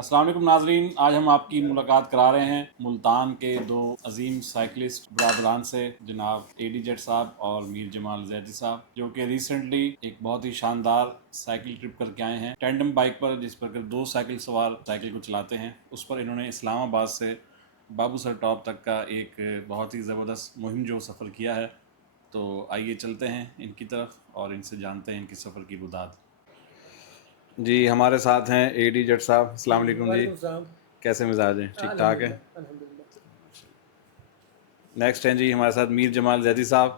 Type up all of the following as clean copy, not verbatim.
अस्सलाम वालेकुम नाजरीन, आज हम आपकी मुलाकात करा रहे हैं मुल्तान के दो अजीम साइकिलिस्ट बरादरान से, जनाब एडी जट साहब और मीर जमाल जैदी साहब, जो कि रिसेंटली एक बहुत ही शानदार साइकिल ट्रिप करके आए हैं टैंडम बाइक पर, जिस पर दो साइकिल सवार साइकिल को चलाते हैं। उस पर इन्होंने इस्लामाबाद से बाबूसर टॉप तक का एक बहुत ही ज़बरदस्त मुहिम जो सफ़र किया है। तो आइए चलते हैं इनकी तरफ और इनसे जानते हैं इनकी सफ़र की बुनियाद। जी हमारे साथ हैं एडी जट साहब। अस्सलाम वालेकुम जी, कैसे मिजाज हैं? ठीक ठाक है। नेक्स्ट हैं जी हमारे साथ मीर जमाल जैदी साहब।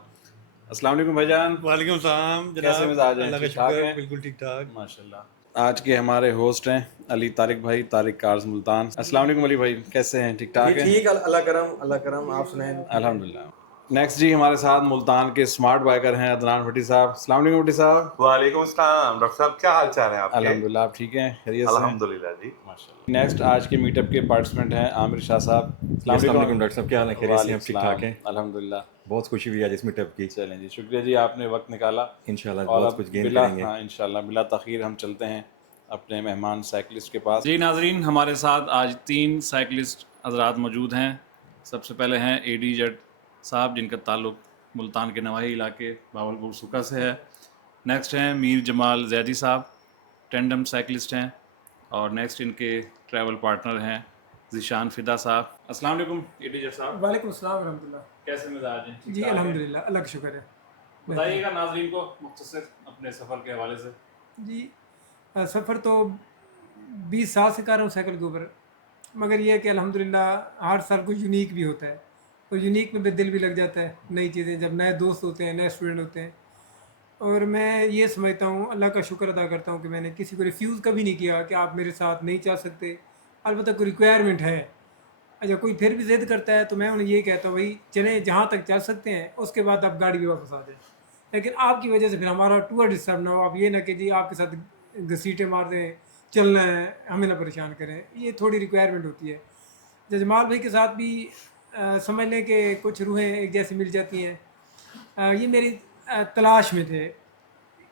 अस्सलाम वालेकुम भाईजान। वालेकुम सलाम कैसे जनाब, मिजाज हैं? अल्लाह का ठीक ठाक शुक्र, हैं? बिल्कुल ठीक ठाक। माशाल्लाह। आज के हमारे होस्ट हैं अली तारिक भाई, तारिक कार्स मुल्तान। अस्सलाम वालेकुम अली भाई, कैसे हैं? ठीक ठाक जी हैं? ठीक, अल्लाह करम। आप सुनाएं? अल्हम्दुलिल्लाह। नेक्स्ट जी हमारे साथ मुल्तान के स्मार्ट बाइकर हैं अदनान भट्टी साहब। अस्सलाम वालेकुम भट्टी साहब। वालेकुम सलाम डॉक्टर साहब, क्या हाल चाल है आपके? अल्हम्दुलिल्लाह, आप ठीक हैं? खैरियत से हैं? अल्हम्दुलिल्लाह जी। माशाल्लाह। नेक्स्ट आज के मीटअप के पार्टिसिपेंट हैं आमिर शाह साहब। अस्सलाम अस्सलाम वालेकुम। वालेकुम डॉक्टर साहब, क्या हाल है? खैरियत से हैं? आप ठीक ठाक हैं? अल्हम्दुलिल्लाह। बहुत खुशी हुई आज इस मीटअप की। चलें जी, शुक्रिया जी, आपने वक्त निकाला। इंशाल्लाह और बहुत अब कुछ गेन बिला करेंगे। हाँ इंशाल्लाह बिला तखीर हम चलते हैं अपने मेहमान साइकिलिस्ट के पास। जी नाजरीन, हमारे साथ आज 3 साइकिलिस्ट हजरात मौजूद हैं। सबसे पहले हैं एडी जट साहब, जिनका ताल्लुक मुल्तान के नवाही इलाके बावलपुर सुका से है। नेक्स्ट हैं मीर जमाल जैदी साहब, टेंडम साइकिलिस्ट हैं। और नेक्स्ट इनके ट्रैवल पार्टनर हैं ज़ीशान फ़िदा साहब। अस्सलाम वालेकुम एडी जट साहब, वालेकुम अस्सलाम वरहमतुल्लाह। कैसे मिजाज हैं? ठीक जी ठाक हैं? अल्हम्दुलिल्लाह, अल्लाह का शुक्र है। बताइएगा नाजरीन को मुख्तसर अपने सफ़र के हवाले से। जी सफ़र तो 20 साल से कर रहा हूँ साइकिल के ऊपर, मगर यह है कि अल्हम्दुलिल्लाह हर साल कुछ यूनिक भी होता है, और यूनिक में भी दिल भी लग जाता है। नई चीज़ें, जब नए दोस्त होते हैं, नए स्टूडेंट होते हैं, और मैं ये समझता हूँ, अल्लाह का शुक्र अदा करता हूँ कि मैंने किसी को रिफ्यूज़ कभी नहीं किया कि आप मेरे साथ नहीं चल सकते। अलबत्ता कोई रिक्वायरमेंट है, अच्छा कोई फिर भी ज़िद करता है तो मैं उन्हें ये कहता हूँ, भाई चलें जहाँ तक चल सकते हैं, उसके बाद आप गाड़ी भी वापस आ जाए। लेकिन आपकी वजह से फिर हमारा टूर डिस्टर्ब ना हो। आप ये ना कि जी आपके साथ घसीटे मार दें, चलना है, हमें ना परेशान करें। ये थोड़ी रिक्वायरमेंट होती है। जजमाल भाई के साथ भी समझ लें कि कुछ रूहें एक जैसी मिल जाती हैं। ये मेरी तलाश में थे।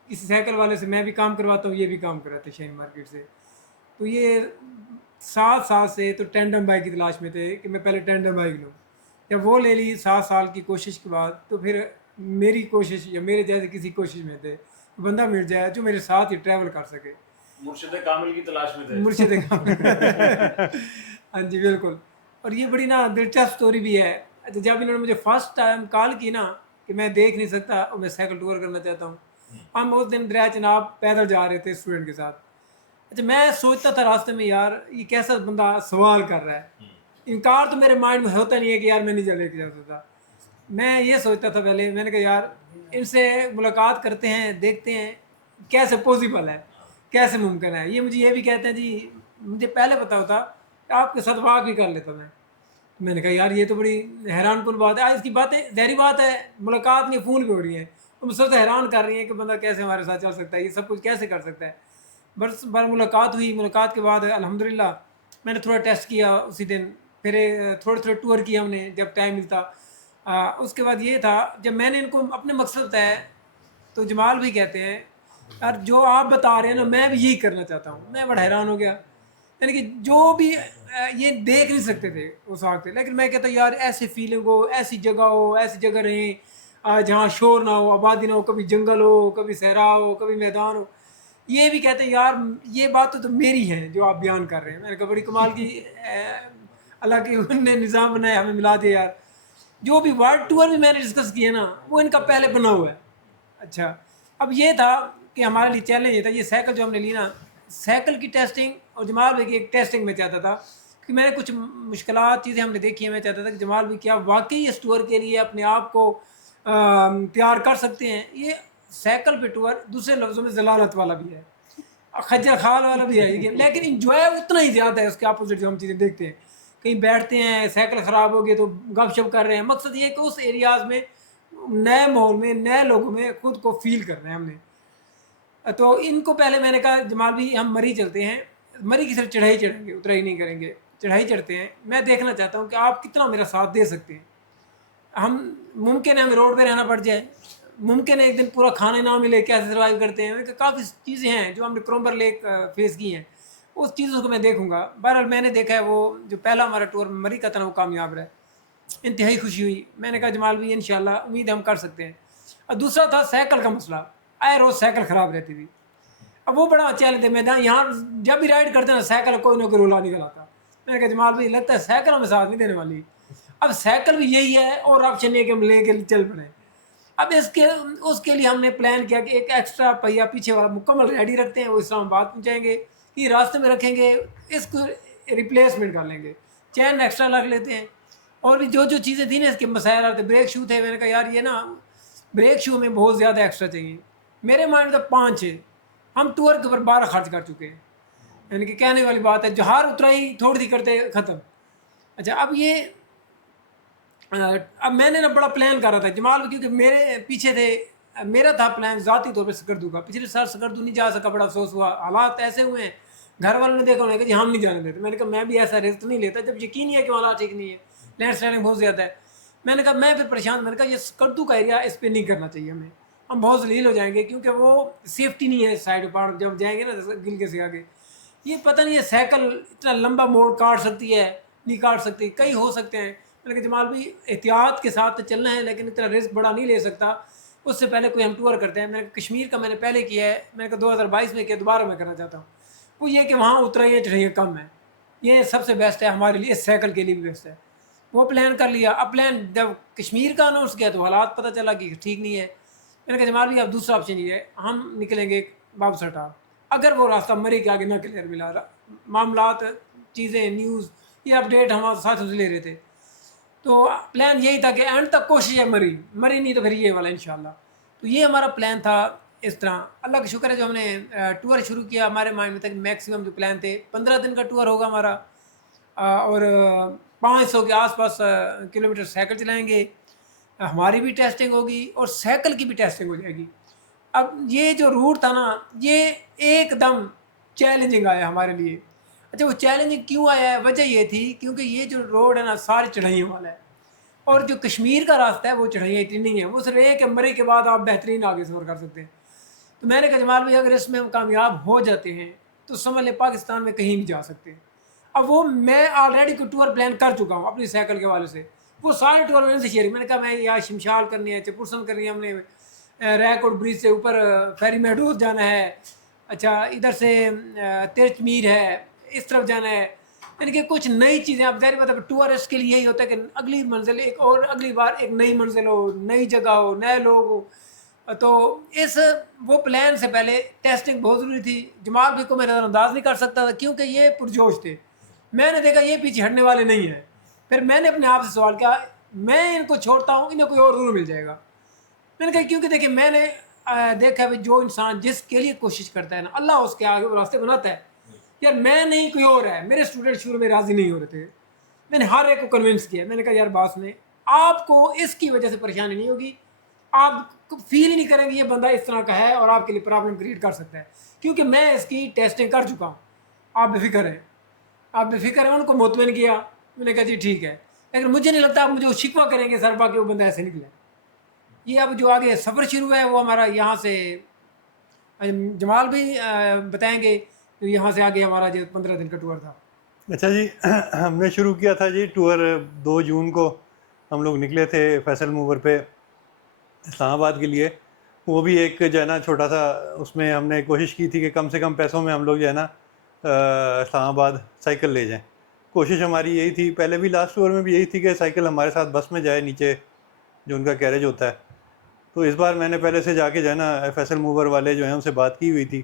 इस साइकिल वाले से मैं भी काम करवाता हूँ, ये भी काम कराते शाहीन मार्केट से। तो ये 7 साल से तो टैंडम बाइक की तलाश में थे कि मैं पहले टैंडम बाइक लूँ। जब वो ले ली 7 साल की कोशिश के बाद, तो फिर मेरी कोशिश या मेरे जैसे किसी कोशिश में थे कि बंदा मिल जाए जो मेरे साथ ही ट्रैवल कर सके। मुर्शिद कामिल की तलाश में थे। मुर्शिद कामिल। हाँ जी बिल्कुल। और ये बड़ी ना दिलचस्प स्टोरी भी है। अच्छा, जब इन्होंने मुझे फर्स्ट टाइम कॉल की ना कि मैं देख नहीं सकता और मैं साइकिल टूर करना चाहता हूँ, हम उस दिन दरिया चनाब पैदल जा रहे थे स्टूडेंट के साथ। अच्छा, मैं सोचता था रास्ते में, यार ये कैसा बंदा सवाल कर रहा है। इनकार तो मेरे माइंड में होता नहीं है कि यार मैं नहीं चले के जा सकता। मैं ये सोचता था पहले, मैंने कहा यार इनसे मुलाकात करते हैं, देखते हैं कैसे पॉसिबल है, कैसे मुमकिन है। ये मुझे ये भी कहते हैं जी, मुझे पहले पता होता आपके साथ वाक भी कर लेता मैं। मैंने कहा यार ये तो बड़ी हैरान कुन बात है। आज इसकी बातें ज़ाहिर बात है, मुलाकात नहीं फ़ोन पे हो रही है, तो मुझसे तो हैरान कर रही हैं कि बंदा कैसे हमारे साथ चल सकता है, ये सब कुछ कैसे कर सकता है। बस बार मुलाकात हुई। मुलाकात के बाद अल्हम्दुलिल्लाह मैंने थोड़ा टेस्ट किया उसी दिन, फिर थोड़े थोड़े टूर किया हमने जब टाइम मिलता। उसके बाद ये था, जब मैंने इनको अपने मकसद बताया तो जमाल भी कहते हैं यार जो आप बता रहे हैं ना, मैं भी यही करना चाहता हूँ। मैं बड़ा हैरान हो गया, यानी कि जो भी ये देख नहीं सकते थे उस वक्त, लेकिन मैं कहता यार ऐसी फीलिंग हो, ऐसी जगह हो, ऐसी जगह रहें जहाँ शोर ना हो, आबादी ना हो, कभी जंगल हो, कभी सहरा हो, कभी मैदान हो। ये भी कहते हैं यार ये बात तो मेरी है जो आप बयान कर रहे हैं। मैंने कहा बड़ी कमाल की अल्लाह के उनने निज़ाम बनाया, हमें मिला दिया यार। जो भी वर्ल्ड टूर भी मैंने डिस्कस किया ना, वो इनका पहले बना हुआ है। अच्छा, अब ये था कि हमारे लिए चैलेंज ये था, ये साइकिल जो हमने ली ना, साइकिल की टेस्टिंग और जमाल भाई की एक टेस्टिंग में चाहता था कि मैंने कुछ मुश्किलात चीज़ें हमने देखी हैं। मैं चाहता था कि जमाल भाई क्या वाकई इस टूर के लिए अपने आप को तैयार कर सकते हैं। ये साइकिल पे टूर दूसरे लफ्ज़ों में जलालत वाला भी है, खज्जर खाल वाला भी है, लेकिन इंजॉय उतना ही ज़्यादा है उसके अपोजिट जो हम चीज़ें देखते हैं। कहीं बैठते हैं, साइकिल ख़राब हो गई तो गपशप कर रहे हैं। मकसद ये है कि उस एरियाज़ में नए माहौल में, नए लोगों में खुद को फील करना है हमने। तो इनको पहले मैंने कहा जमाल भी हम मरी चलते हैं, मरी की सिर्फ चढ़ाई चढ़ेंगे, उतराई नहीं करेंगे, चढ़ाई चढ़ते हैं। मैं देखना चाहता हूँ कि आप कितना मेरा साथ दे सकते हैं। हम मुमकिन है हमें रोड पे रहना पड़ जाए, मुमकिन है एक दिन पूरा खाने ना मिले, कैसे सर्वाइव करते हैं। काफ़ी चीज़ें हैं जो हमने क्रॉम्बर लेक फेस की हैं। उस चीज़ों को मैं देखूंगा। बहरहाल मैंने देखा है वो जो पहला हमारा टूर मरी का था ना, वो कामयाब रहा, इंतहाई खुशी हुई। मैंने कहा जमाल भी इंशाल्लाह उम्मीद है हम कर सकते हैं। और दूसरा था साइकिल का मसला, आए रोज़ साइकिल ख़राब रहती थी। अब वो बड़ा चैलेंज है, मैदान यहाँ जब भी राइड करते हैं ना साइकिल कोई ना कोई रोला निकल आता। मैंने कहा जमाल भाई लगता है साइकिल हमें साथ नहीं देने वाली। अब साइकिल भी यही है और ऑप्शन ये कि हम लेके चल पड़े। अब इसके उसके लिए हमने प्लान किया कि एक एक्स्ट्रा पहिया पीछे वाला मुकम्मल रेडी रखते हैं, वो इस्लामाबाद पहुँचाएँगे कि रास्ते में रखेंगे, इसको रिप्लेसमेंट कर लेंगे, चैन एक्स्ट्रा रख लेते हैं। और भी जो जो चीज़ें थी ना इसके मसाइल आते, ब्रेक शू थे। मैंने कहा यार ये ना ब्रेक शू में बहुत ज़्यादा एक्स्ट्रा चाहिए। मेरे माइंड में तो 5 है, हम टूर के ऊपर 12 खर्च कर चुके हैं, यानी कि कहने वाली बात है। जहार उतराई थोड़ी सी करते ख़त्म। अच्छा अब ये अब मैंने ना बड़ा प्लान कर रहा था जमाल, क्योंकि मेरे पीछे थे, मेरा था प्लान ज़ाती तौर पर सकरदू का। पिछले साल सकरदू नहीं जा सका, बड़ा अफसोस हुआ। हालात ऐसे हुए हैं, घर वालों ने देखा उन्होंने कहा जी हम नहीं जाने देते। मैंने कहा मैं भी ऐसा रिस्क नहीं लेता जब यकीन ही है कि हालात ठीक नहीं है, लैंड स्लाइडिंग बहुत ज़्यादा है। मैंने कहा मैं फिर परेशान, मैंने कहा ये सकरदू का एरिया, इस पर नहीं करना चाहिए हमें, हम बहुत जलील हो जाएंगे, क्योंकि वो सेफ्टी नहीं है। साइड पहाड़ जब जाएंगे ना गिलके से आगे, ये पता नहीं है साइकिल इतना लंबा मोड़ काट सकती है, नहीं काट सकती, कई हो सकते हैं। मैंने कहा जमाल भाई एहतियात के साथ तो चलना है, लेकिन इतना रिस्क बड़ा नहीं ले सकता। उससे पहले कोई हम टूर करते हैं। मैंने कश्मीर का मैंने पहले किया है, मैंने कहा 2022 में किया, दोबारा मैं करना चाहता हूँ। वो ये कि वहाँ उतराइयाँ चढ़ाइयाँ कम है, ये सबसे बेस्ट है हमारे लिए, साइकिल के लिए भी बेस्ट है। वो प्लान कर लिया। अब प्लान जब कश्मीर का अनाउंस किया तो हालात पता चला कि ठीक नहीं है। मैंने कहा जमाल भाई अब दूसरा ऑप्शन ये है, हम निकलेंगे बाबूसटा। अगर वो रास्ता मरी के आगे ना क्लियर मिला, मामलात चीज़ें न्यूज़ ये अपडेट हमारे साथ ले रहे थे, तो प्लान यही था कि एंड तक कोशिश है मरी नहीं तो फिर ये वाला इंशाल्लाह। तो ये हमारा प्लान था। इस तरह अल्लाह का शुक्र है जो हमने टूर शुरू किया, हमारे माइंड में तक मैक्सिमम जो प्लान थे 15 दिन का टूर होगा हमारा, और 500 के आसपास किलोमीटर साइकिल चलाएंगे। हमारी भी टेस्टिंग होगी और साइकिल की भी टेस्टिंग हो जाएगी। अब ये जो रूट था ना, ये एकदम चैलेंजिंग आया हमारे लिए। अच्छा वो चैलेंजिंग क्यों आया है, वजह ये थी क्योंकि ये जो रोड है ना सारी चढ़ाइयों वाला है, और जो कश्मीर का रास्ता है वो चढ़ाइयाँ इतनी नहीं है, वो सिर्फ एक मरी के बाद आप बेहतरीन आगे सफ़र कर सकते हैं। तो मैंने कहा जमाल भाई अगर इसमें हम कामयाब हो जाते हैं तो समझ लें पाकिस्तान में कहीं भी जा सकते हैं। अब वो मैं ऑलरेडी कोई टूर प्लान कर चुका हूँ अपनी साइकिल के वाले से, वो सारे टूर मैंने से शेयर। मैंने कहा मैं यहाँ शमशाल करनी है, चपुरसन करनी है, हमने रैकोट ब्रिज से ऊपर फेरी मेडोज जाना है, अच्छा इधर से तिरचमीर है, इस तरफ जाना है। यानी कि कुछ नई चीज़ें, आप ज़ाहिर बात है टूरिस्ट के लिए यही होता है कि अगली मंजिल एक और अगली बार एक नई मंजिल हो, नई जगह हो, नए लोग हो। तो इस वो प्लान से पहले टेस्टिंग बहुत ज़रूरी थी। जमाल भी को मैं नज़रअंदाज नहीं कर सकता था क्योंकि ये पुरजोश थे। मैंने देखा ये पीछे हटने वाले नहीं हैं। फिर मैंने अपने आप से सवाल किया, मैं इनको छोड़ता हूँ, इन्हें कोई और ज़रूर मिल जाएगा। मैंने कहा क्योंकि देखिए मैंने देखा भाई जो इंसान जिसके लिए कोशिश करता है ना, अल्लाह उसके आगे वो रास्ते बनाता है। यार मैं नहीं कोई और है, मेरे स्टूडेंट शुरू में राज़ी नहीं हो रहे थे, मैंने हर एक को कन्विंस किया। मैंने कहा यार बात सुने, आपको इसकी वजह से परेशानी नहीं होगी, आप फील ही नहीं करेंगे ये बंदा इस तरह का है और आपके लिए प्रॉब्लम क्रिएट कर सकता है, क्योंकि मैं इसकी टेस्टिंग कर चुका हूँ। आप बेफिक्र हैं, आप बेफिक्र हैं। उनको मुतमिन किया। मैंने कहा जी ठीक है, लेकिन मुझे नहीं लगता आप मुझे शिकवा करेंगे सरबा के वो बंदा ऐसे निकले। ये अब जो आगे सफ़र शुरू है वो हमारा यहाँ से जमाल भी बताएंगे, तो यहाँ से आगे हमारा जो 15 दिन का टूर था। अच्छा जी, हमने शुरू किया था जी टूर 2 जून को हम लोग निकले थे फैसल मूवर पे इस्लामाबाद के लिए। वो भी एक जो है ना छोटा सा, उसमें हमने कोशिश की थी कि कम से कम पैसों में हम लोग जो है ना इस्लामाबाद साइकिल ले जाएं। कोशिश हमारी यही थी, पहले भी लास्ट टूर में भी यही थी कि साइकिल हमारे साथ बस में जाए, नीचे जो उनका कैरेज होता है। तो इस बार मैंने पहले से जाके जो है ना फैसल मूवर वाले जो हैं उनसे बात की हुई थी,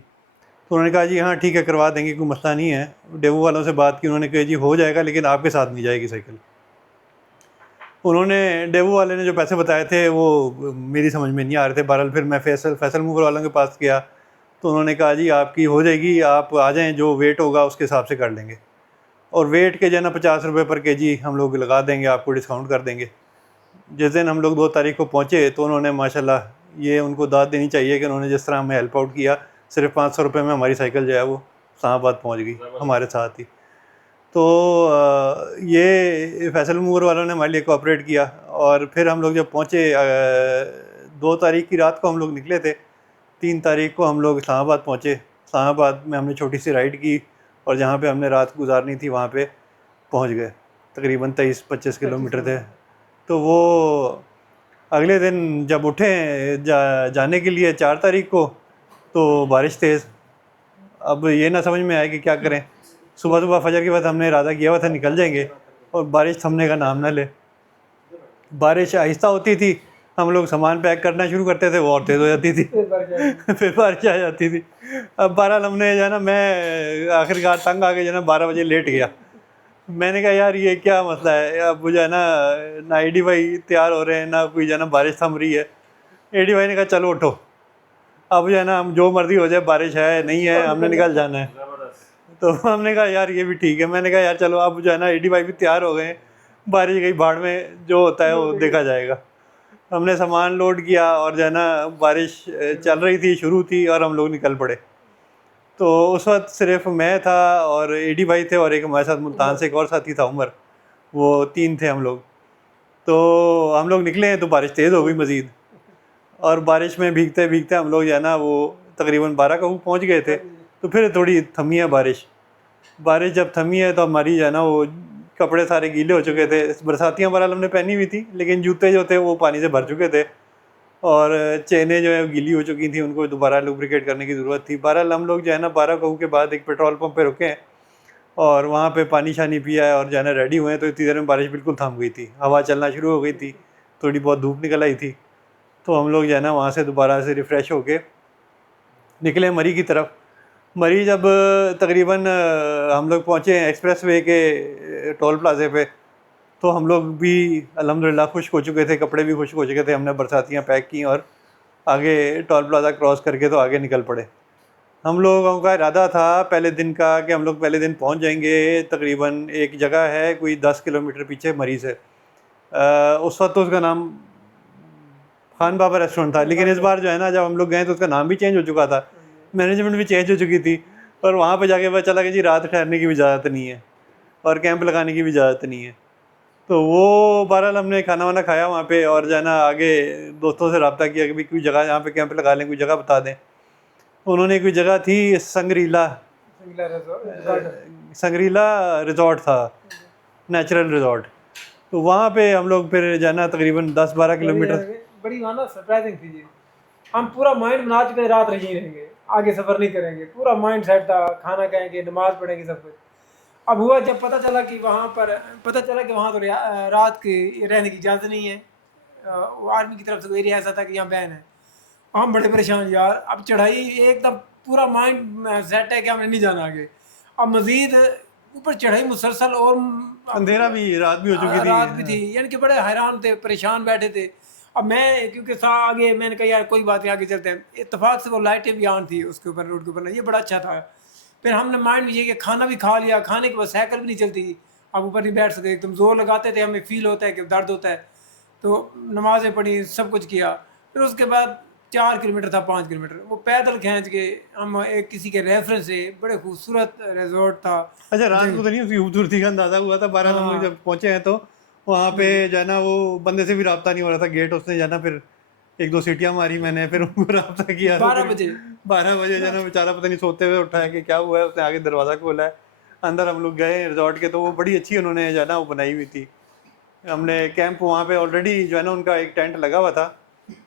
तो उन्होंने कहा जी हाँ ठीक है करवा देंगे, कोई मसला नहीं है। डेवो वालों से बात की, उन्होंने कहा जी हो जाएगा लेकिन आपके साथ नहीं जाएगी साइकिल। उन्होंने डेवो वाले ने जो पैसे बताए थे वो मेरी समझ में नहीं आ रहे थे। बहरहाल फिर मैं फैसल मूवर वालों के पास गया तो उन्होंने कहा जी आपकी हो जाएगी, आप आ जाएँ, जो वेट होगा उसके हिसाब से कर लेंगे, और वेट के जो है ना 50 रुपये पर केजी हम लोग लगा देंगे, आपको डिस्काउंट कर देंगे। जिस दिन हम लोग 2 तारीख को पहुँचे तो उन्होंने माशाल्लाह ये उनको दाद देनी चाहिए कि उन्होंने जिस तरह हमें हेल्प आउट किया, सिर्फ 500 रुपये में हमारी साइकिल जो है वो इस्लामाबाद पहुँच गई हमारे साथ ही। तो ये फैसल मूवर वालों ने हमारे लिए कोऑपरेट किया। और फिर हम लोग जब पहुँचे 2 तारीख की रात को हम लोग निकले थे, 3 तारीख को हम लोग इस्लामाबाद पहुँचे। इस्लामाबाद में हमने छोटी सी राइड की और जहाँ पे हमने रात गुजारनी थी वहाँ पे पहुँच गए। तकरीबन 23-25 किलोमीटर थे। तो वो अगले दिन जब उठे जाने के लिए 4 तारीख को, तो बारिश तेज़। अब ये ना समझ में आया कि क्या करें। सुबह सुबह फजर के बाद हमने इरादा किया हुआ था निकल जाएंगे, और बारिश थमने का नाम ना ले। बारिश आहिस्ता होती थी, हम लोग सामान पैक करना शुरू करते थे, वो और तेज़ हो जाती थी फिर बारिश आ जाती थी। अब बहरहाल हमने जो है ना, मैं आखिरकार तंग आ के जो है ना 12 बजे लेट गया। मैंने कहा यार ये क्या मसला है, अब जो है ना एडी भाई तैयार हो रहे हैं, ना कोई जो है ना बारिश थम रही है। एडी भाई ने कहा चलो उठो, अब जो है ना हम जो मर्जी हो जाए, बारिश है नहीं है, हमने निकल जाना है। तो हमने कहा यार ये भी ठीक है। मैंने कहा यार चलो, अब जो है ना एडी भाई भी तैयार हो गए हैं, बारिश गई भाड़ में, जो होता है वो देखा जाएगा। हमने सामान लोड किया और जो है ना बारिश चल रही थी, शुरू थी, और हम लोग निकल पड़े। तो उस वक्त सिर्फ मैं था और एडी भाई थे, और एक हमारे साथ मुल्तान से एक और साथी था उमर, वो 3 थे हम लोग। तो हम लोग निकले हैं तो बारिश तेज़ हो गई मज़ीद, और बारिश में भीगते भीगते हम लोग जो है ना वो तकरीबन 12 का पहुँच गए थे। तो फिर थोड़ी थमी है बारिश जब थमी है तो हमारी जो है ना वो कपड़े सारे गीले हो चुके थे। बरसातियाँ बहरहाल हमने पहनी हुई थी, लेकिन जूते जो थे वो पानी से भर चुके थे, और चेनें जो है वो गीली हो चुकी थी, उनको दोबारा लुब्रिकेट करने की ज़रूरत थी। बहरहाल हम लोग जो है ना 12 कहू के बाद एक पेट्रोल पंप पे रुके हैं, और वहाँ पे पानी शानी पिया है, और जो है ना रेडी हुए हैं। तो इतनी देर में बारिश बिल्कुल थम गई थी, हवा चलना शुरू हो गई थी, थोड़ी बहुत धूप निकल आई थी। तो हम लोग जो है ना वहाँ से दोबारा से रिफ़्रेश होके निकले मरी की तरफ। मरी जब तकरीबन हम लोग पहुँचे एक्सप्रेस वे के टोल प्लाजे पे, तो हम लोग भी अल्हम्दुलिल्लाह खुश्क हो चुके थे, कपड़े भी खुश्क हो चुके थे। हमने बरसातियाँ पैक की और आगे टोल प्लाजा क्रॉस करके तो आगे निकल पड़े। हम लोगों का इरादा था पहले दिन का कि हम लोग पहले दिन पहुंच जाएंगे। तकरीबन एक जगह है कोई 10 किलोमीटर पीछे मरी से, उस वक्त तो उसका नाम खान बाबा रेस्टोरेंट था, लेकिन इस बार जो है ना जब हम लोग गए तो उसका नाम भी चेंज हो चुका था, मैनेजमेंट भी चेंज हो चुकी थी। और वहाँ पे जाके पता चला कि जी रात ठहरने की भी इजाज़त नहीं है और कैंप लगाने की भी इजाज़त नहीं है। तो वो बहरहाल हमने खाना वाना खाया वहाँ पे, और जो है ना आगे दोस्तों से रब्ता किया कि भाई कोई जगह जहाँ पे कैंप लगा लें, कोई जगह बता दें। उन्होंने कोई जगह थी संगरीला रिजॉर्ट था, नेचुरल रिजॉर्ट। तो वहाँ पे हम लोग फिर जाना तकरीबन 10-12 किलोमीटर। बड़ी वहाँ ना सरप्राइजिंग थी जी। हम पूरा माइंड बना चुके हैं रात रही रहेंगे, आगे सफ़र नहीं करेंगे, पूरा माइंड सेट था, खाना खाएंगे, नमाज पढ़ेंगे, सब कुछ। अब हुआ जब पता चला कि वहाँ तो रात की रहने की इजाज़त नहीं है। आर्मी की तरफ से एरिया ऐसा था कि यहाँ बैन है। हम बड़े परेशान यार, अब चढ़ाई एकदम पूरा माइंड सेट है कि हमने नहीं जाना आगे। अब मज़ीद ऊपर चढ़ाई मुसलसल, और अंधेरा भी, रात भी हो चुकी थी। रात भी थी, यानी कि बड़े हैरान थे, परेशान बैठे थे। अब मैं क्योंकि आगे मैंने कहा यार कोई बात नहीं, आगे चलते हैं। इत्तेफाक से वो लाइटें भी ऑन थी उसके ऊपर, रोड के ऊपर ना, ये बड़ा अच्छा था। फिर हमने माइंड में ये कि खाना भी खा लिया, खाने के बाद साइकिल भी नहीं चलती, अब ऊपर नहीं बैठ सकते, एकदम जोर लगाते थे, हमें फील होता है कि दर्द होता है। तो नमाज़ें पढ़ी, सब कुछ किया। फिर उसके बाद 4 किलोमीटर था, 5 किलोमीटर वो पैदल खींच के हम एक किसी के रेफरेंस से, बड़े खूबसूरत रिजॉर्ट था। अच्छा, रात को तो नहीं उसकी खूबसूरती का अंदाज़ा हुआ था। 12 हम लोग जब पहुँचे हैं तो वहाँ पे जो है ना वो बंदे से भी रब्ता नहीं हो रहा था, गेट उसने जो है ना फिर 1-2 सीटियाँ मारी, मैंने फिर उनको रब्ता किया। 12 बजे जो है ना बेचारा पता नहीं सोते हुए उठा है कि क्या हुआ है, उसने आगे दरवाज़ा खोला है। अंदर हम लोग गए रिजॉर्ट के, तो वो बड़ी अच्छी उन्होंने जो है ना वो बनाई हुई थी। हमने कैंप वहाँ पे ऑलरेडी जो है ना उनका एक टेंट लगा हुआ था,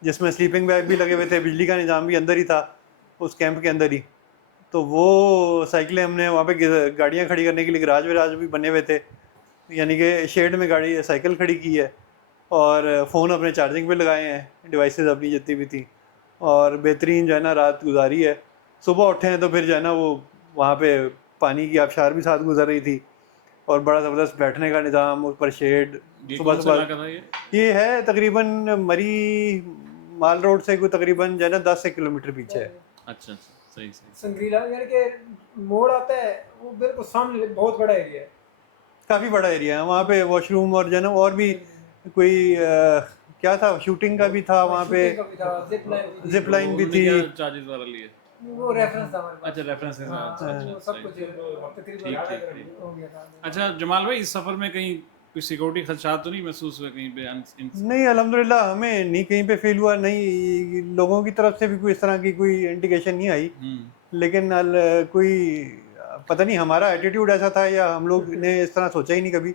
जिसमें स्लीपिंग बैग भी लगे हुए थे, बिजली का निज़ाम भी अंदर ही था उस कैंप के अंदर ही। तो वो साइकिलें हमने वहाँ पे गाड़ियाँ खड़ी करने के लिए गराज वराज भी बने हुए थे, यानी कि शेड में गाड़ी साइकिल खड़ी की है, और फ़ोन अपने चार्जिंग पे लगाए हैं, डिवाइसेस अपनी जितनी भी थी, और बेहतरीन जो है ना रात गुजारी है। सुबह उठे हैं तो फिर जो है ना वो वहाँ पे पानी की आबशार भी साथ गुजर रही थी, और बड़ा ज़बरदस्त बैठने का निज़ाम, ऊपर शेड। सुबह ये है तकरीबन मरी माल रोड से कोई तकरीबन जो है ना 10 किलोमीटर पीछे है। अच्छा, सही। संगरीला यानी कि मोड़ आता है, वो बिल्कुल सामने बहुत बड़ा एरिया है, काफ़ी बड़ा एरिया है। वहाँ पे वॉशरूम और जो है ना और भी कोई क्या था, शूटिंग का भी था वहाँ पे, जिप लाइन भी थी। चार्जेस वाला लिए वो रेफरेंस था हमारे पास। अच्छा, रेफरेंस है। अच्छा, सब कुछ तकरीबन हो गया था। अच्छा जमाल भाई, इस सफ़र में कहीं कोई सिक्योरिटी खदशात तो नहीं महसूस हुए कहीं पे? नहीं, अल्हम्दुलिल्लाह हमें नहीं कहीं पे फील हुआ, नहीं लोगों की तरफ से भी कोई इस तरह की कोई इंडिकेशन नहीं आई। लेकिन कोई पता नहीं हमारा एटीट्यूड ऐसा था या हम लोग ने इस तरह सोचा ही नहीं कभी।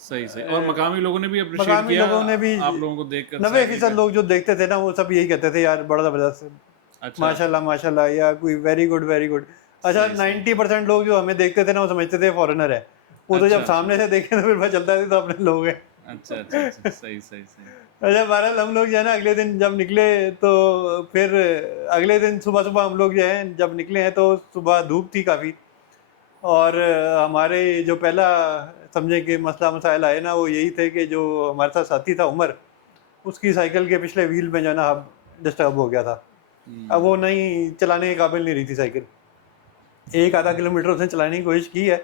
सही सही। और मकामी लोगों ने भी अप्रिशिएट मकामी किया लोगों ने भी आप लोगों को देखकर 90% लोग जो देखते थे ना वो सब यही कहते थे यार बड़ा ज़बरदस्त, अच्छा माशाल्लाह माशाल्लाह, या कोई वेरी गुड वेरी गुड। अच्छा 90% लोग जो हमें देखते थे ना वो समझते थे फॉरेनर है, वो तो अच्छा, जब सामने से देखे तो फिर पता चलता है तो अपने लोग हैं। अच्छा अच्छा अच्छा सही सही सही। अच्छा बहरहाल हम लोग जो है ना अगले दिन जब निकले तो फिर अगले दिन सुबह सुबह हम लोग जो है जब निकले हैं तो सुबह धूप थी काफ़ी, और हमारे जो पहला समझे कि मसला मसाइल आए ना वो यही थे कि जो हमारे साथ साथी था उमर, उसकी साइकिल के पिछले व्हील में जो है ना हब डिस्टर्ब हो गया था। अब वो नहीं चलाने के काबिल नहीं रही थी साइकिल। एक आधा किलोमीटर उसने चलाने की कोशिश की है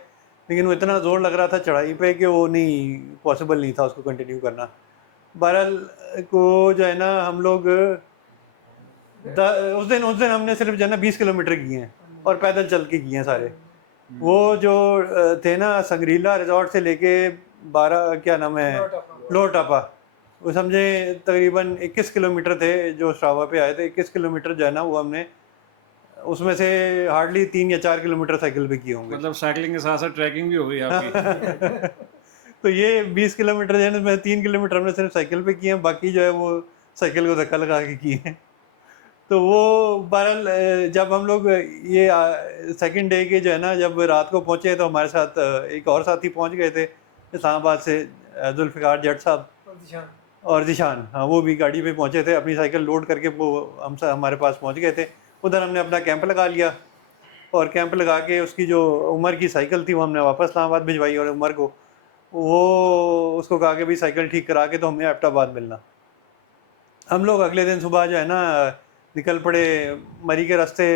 लेकिन वो इतना ज़ोर लग रहा था चढ़ाई पे कि वो नहीं पॉसिबल नहीं था उसको कंटिन्यू करना। बहरहाल को जो है ना हम लोग उस दिन हमने सिर्फ जो है ना 20 किलोमीटर किए हैं और पैदल चल के किए हैं सारे। वो जो थे ना संग्रीला रिजॉर्ट से लेके 12 क्या नाम है लोअर टापा, वो समझे तकरीबन 21 किलोमीटर थे जो स्ट्रावा पे आए थे। 21 किलोमीटर जो है ना वो हमने उसमें से हार्डली 3 या 4 किलोमीटर साइकिल पे किए होंगे। मतलब साइकिलिंग के साथ साथ ट्रैकिंग भी हो गई आपकी। तो ये 20 किलोमीटर जो है ना मैं 3 किलोमीटर हमने सिर्फ साइकिल पे किए हैं, बाकी जो है वो साइकिल को धक्का लगा के किए हैं। तो वो बहरहाल जब हम लोग ये सेकंड डे के जो है ना जब रात को पहुँचे तो हमारे साथ एक और साथी पहुँच गए थे इस्लामाबाद से, जुल्फ़िकार जट साहब और जिशान, हाँ वो भी गाड़ी पे पहुँचे थे, अपनी साइकिल लोड करके वो हमारे पास पहुँच गए थे। उधर हमने अपना कैंप लगा लिया और कैंप लगा के उसकी जो उमर की साइकिल थी वो हमने वापस इस्लामाबाद भिजवाई और उमर को वो उसको कहा कि भाई साइकिल ठीक करा के तो हमें एबटाबाद मिलना। हम लोग अगले दिन सुबह जो है ना निकल पड़े मरी के रास्ते।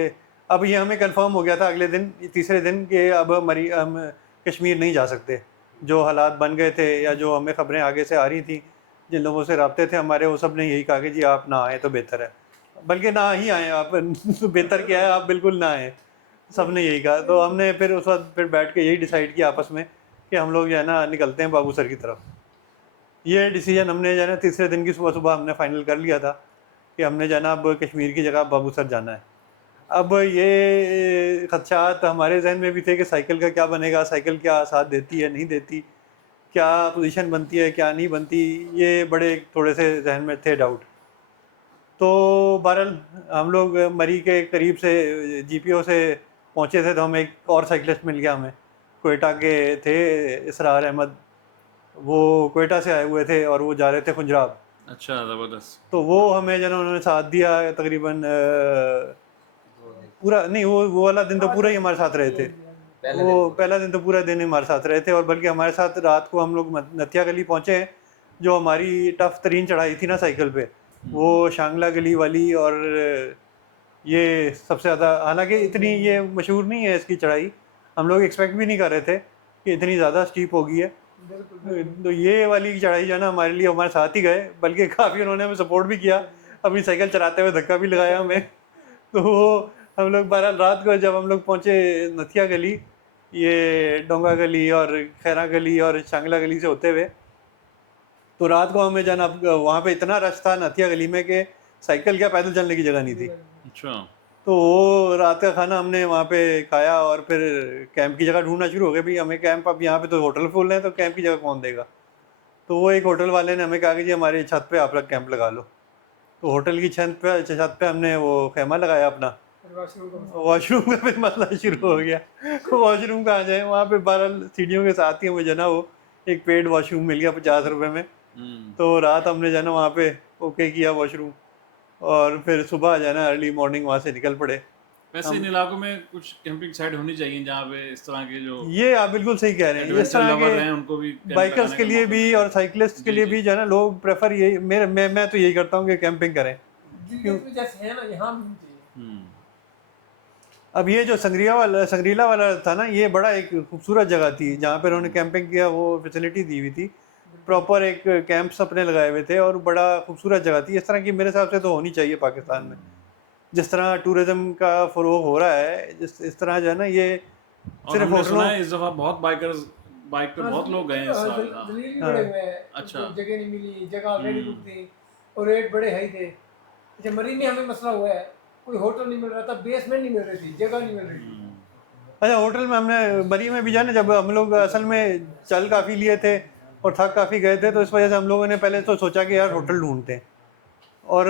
अब ये हमें कंफर्म हो गया था अगले दिन तीसरे दिन कि अब हम कश्मीर नहीं जा सकते। जो हालात बन गए थे या जो हमें ख़बरें आगे से आ रही थी, जिन लोगों से रब्ते थे हमारे, वो सब ने यही कहा कि जी आप ना आएँ तो बेहतर है, बल्कि ना ही आएँ आप बेहतर क्या है आप बिल्कुल ना आएँ, सब ने यही कहा। तो हमने फिर उस वक्त फिर बैठ के यही डिसाइड किया आपस में कि हम लोग जो है ना निकलते हैं बाबूसर की तरफ। ये डिसीजन हमने जो है ना तीसरे दिन की सुबह सुबह हमने फ़ाइनल कर लिया था कि हमने जो है ना अब कश्मीर की जगह बाबूसर जाना है। अब ये खदशात हमारे जहन में भी थे कि साइकिल का क्या बनेगा, साइकिल क्या साथ देती है नहीं देती, क्या पोजीशन बनती है क्या नहीं बनती, ये बड़े थोड़े से जहन में थे डाउट। तो बहरहाल हम लोग मरी के करीब से जीपीओ से पहुँचे थे तो हमें एक और साइकिलिस्ट मिल गया, हमें कोयटा के थे इसरार अहमद, वो कोयटा से आए हुए थे और वो जा रहे थे खुंजराब। अच्छा ज़बरदस्त। तो वो हमें जो उन्होंने साथ दिया तकरीबन पूरा नहीं, वो वाला दिन तो पूरा ही हमारे साथ रहे थे। वो पहला दिन तो पूरा दिन ही हमारे साथ रहे थे और बल्कि हमारे साथ रात को हम लोग नतिया गली पहुँचे, जो हमारी टफ तरीन चढ़ाई थी ना साइकिल पे, वो शांगला गली वाली। और ये सबसे ज़्यादा, हालांकि इतनी ये मशहूर नहीं है इसकी चढ़ाई, हम लोग एक्सपेक्ट भी नहीं कर रहे थे कि इतनी ज़्यादा स्टीप होगी है। तो ये वाली चढ़ाई जो है ना हमारे लिए हमारे साथ ही गए, बल्कि काफ़ी उन्होंने हमें सपोर्ट भी किया, अपनी साइकिल चलाते हुए धक्का भी लगाया हमें। तो वो हम लोग बहरहाल रात को जब हम लोग पहुँचे नथिया गली, ये डोंगा गली और खैरा गली और शांगला गली से होते हुए, तो रात को हमें जाना वहाँ पे इतना रश था नथिया गली में कि साइकिल क्या पैदल चलने की जगह नहीं थी। अच्छा। तो वो रात का खाना हमने वहाँ पे खाया और फिर कैंप की जगह ढूंढना शुरू हो गया। भाई हमें कैंप, अब यहाँ पे तो होटल फुल हैं तो कैंप की जगह कौन देगा। तो वो एक होटल वाले ने हमें कहा कि जी हमारे छत पे आप लोग कैंप लगा लो। तो होटल की छत पे हमने वो खेमा लगाया अपना। वॉशरूम का फिर मसला शुरू हो गया। वॉशरूम कहाँ जाए, वहाँ पे 12 सीढ़ियों के साथ ही मुझे ना वो एक पेड वॉशरूम मिल गया 50 रुपये में। तो रात हमने जाना वहाँ पे ओके किया वॉशरूम और फिर सुबह जाना अर्ली मॉर्निंग वहाँ से निकल पड़े। वैसे इन इलाकों में कुछ कैंपिंग साइट होनी चाहिए जहाँ पे इस तरह के जो ये आप बिल्कुल सही कह रहे हैं, इस तरह लवर हैं के उनको भी कैंप बाइकर्स लगाने के का लिए मौका भी मिले। और साइकिलिस्ट के लिए भी जो है ना लोग प्रेफर यही, मैं तो यही करता हूँ कि कैंपिंग करें। जैसे है ना यहाँ भी चाहिए। हम्म। अब ये जो संग्रीला वाला था ना, ये बड़ा एक खूबसूरत जगह थी जहाँ पर उन्होंने कैंपिंग किया, वो फैसिलिटी दी हुई थी, प्रॉपर एक कैंप्स अपने लगाए हुए थे और बड़ा खूबसूरत जगह थी। इस तरह की मेरे हिसाब से तो होनी चाहिए पाकिस्तान में। जिस तरह टूरिज्म का फ़रोग हो रहा है, इस तरह जो है ना ये और सिर्फ हमने सुना होटलों, है इस दफा बहुत बाइकर्स बाइक पे बहुत लोग गए हैं इस साल। हाँ। दलील भी बड़े हुए हैं। अच्छा। उनको जगह नहीं मिली, जगह ऑलरेडी बुक थी और रेट बड़े हाई थे। अच्छा मरीन में हमें मसला हुआ है, कोई होटल नहीं मिल रहा था, बेसमेंट नहीं मिल रही थी, जगह नहीं मिल रही थी। अच्छा, होटल में हमने बरी में भी जाना, जब हम लोग असल में चल काफ़ी लिए थे और थक काफ़ी गए थे, तो इस वजह से हम लोगों ने पहले तो सोचा कि यार होटल ढूंढते हैं, और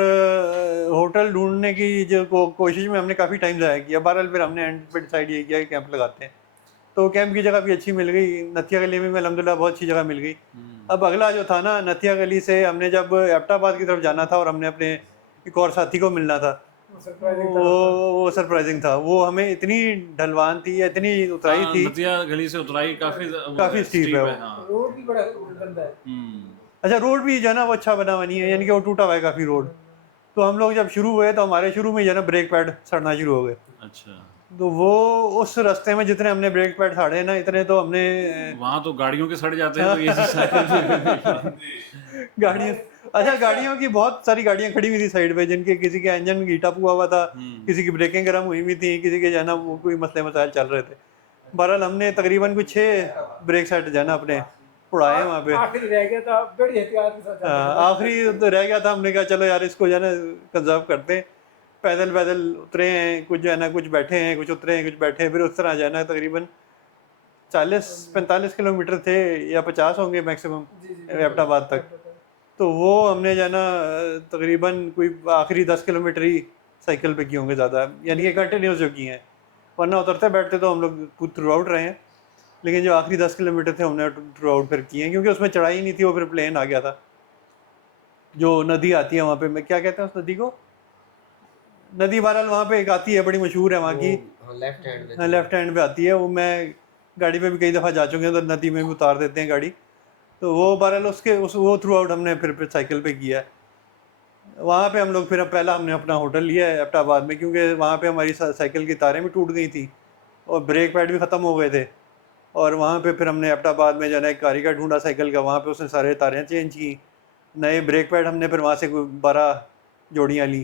होटल ढूंढने की जो कोशिश में हमने काफ़ी टाइम ज़ाया किया। बहरहाल फिर हमने एंड पे डिसाइड ये किया कि कैंप लगाते हैं, तो कैंप की जगह भी अच्छी मिल गई, नथिया गली में अल्हम्दुलिल्लाह बहुत अच्छी जगह मिल गई। अब अगला जो था ना, नथिया गली से हमने जब एबटाबाद की तरफ जाना था और हमने अपने एक और साथी को मिलना था, वो सरप्राइजिंग था। वो हमें इतनी ढलवान थी, इतनी उतराई थी, नदिया गली से उतराई काफ़ी स्टीप है वो। हाँ। रोड भी बड़ा गंदा है। अच्छा, रोड भी जो है ना वो अच्छा बना हुआ नहीं है, यानी कि वो टूटा हुआ है काफ़ी रोड। तो हम लोग जब शुरू हुए तो हमारे शुरू में जो है ना ब्रेक पैड सड़ना शुरू हो गए। अच्छा, तो वो उस रास्ते में जितने हमने ब्रेक पैड साड़े ना, इतने तो हमने वहाँ तो गाड़ियों के सड़ जाते हैं, तो ये साइकिल गाड़ियों अच्छा, गाड़ियों की बहुत सारी गाड़ियाँ खड़ी हुई थी साइड पे, जिनके किसी के इंजन हीट अप हुआ हुआ था, किसी की ब्रेकें गर्म हुई हुई थी, किसी के जो है ना वो कोई मसले मसाइल चल रहे थे। बहरहाल हमने तकरीबन कुछ 6 ब्रेक सेट जो है ना अपने उड़ाए वहाँ पे। आखिरी रह गया था, बड़ी एहतियात के साथ जाना था। आखिरी तो रह गया था, हमने कहा चलो यार इसको जो है ना कंजर्व करते हैं। पैदल पैदल उतरे हैं, कुछ जो है ना कुछ बैठे हैं, कुछ उतरे हैं, कुछ बैठे हैं, फिर उस तरह जो है ना तकरीबन 40-45 किलोमीटर थे या 50 होंगे मैक्सिमम एबटाबाद तक। तो वो हमने जो है ना तकरीबन कोई आखिरी 10 किलोमीटर ही साइकिल पे किए होंगे ज़्यादा, यानी कि कंटिन्यूस जो किए हैं, वरना उतरते बैठते तो हम लोग थ्रू आउट रहे हैं, लेकिन जो आखिरी 10 किलोमीटर थे हमने थ्रू आउट फिर किए हैं, क्योंकि उसमें चढ़ाई नहीं थी, वो फिर प्लेन आ गया था। जो नदी आती है वहाँ पे, मैं क्या कहते हैं उस नदी को, नदी बहरहाल वहाँ पे एक आती है, बड़ी मशहूर है वहाँ की, लेफ्ट हैंड में। हाँ लेफ्ट हैंड पे आती है वो। मैं गाड़ी पे भी कई दफ़ा जा चुके हैं, तो नदी में भी उतार देते हैं गाड़ी। तो वो बहरहाल वो थ्रू आउट हमने फिर साइकिल पे किया है। वहाँ पे हम लोग फिर पहला हमने अपना होटल लिया है एबटाबाद में, क्योंकि वहाँ पे हमारी साइकिल की तारें भी टूट गई थी और ब्रेक पैड भी ख़त्म हो गए थे। और वहाँ पे फिर हमने एबटाबाद में जो है ना एक कारीगर ढूंढा साइकिल का, वहाँ पे उसने सारे तारें चेंज की, नए ब्रेक पैड हमने फिर वहाँ से कोई 12 जोड़ियाँ ली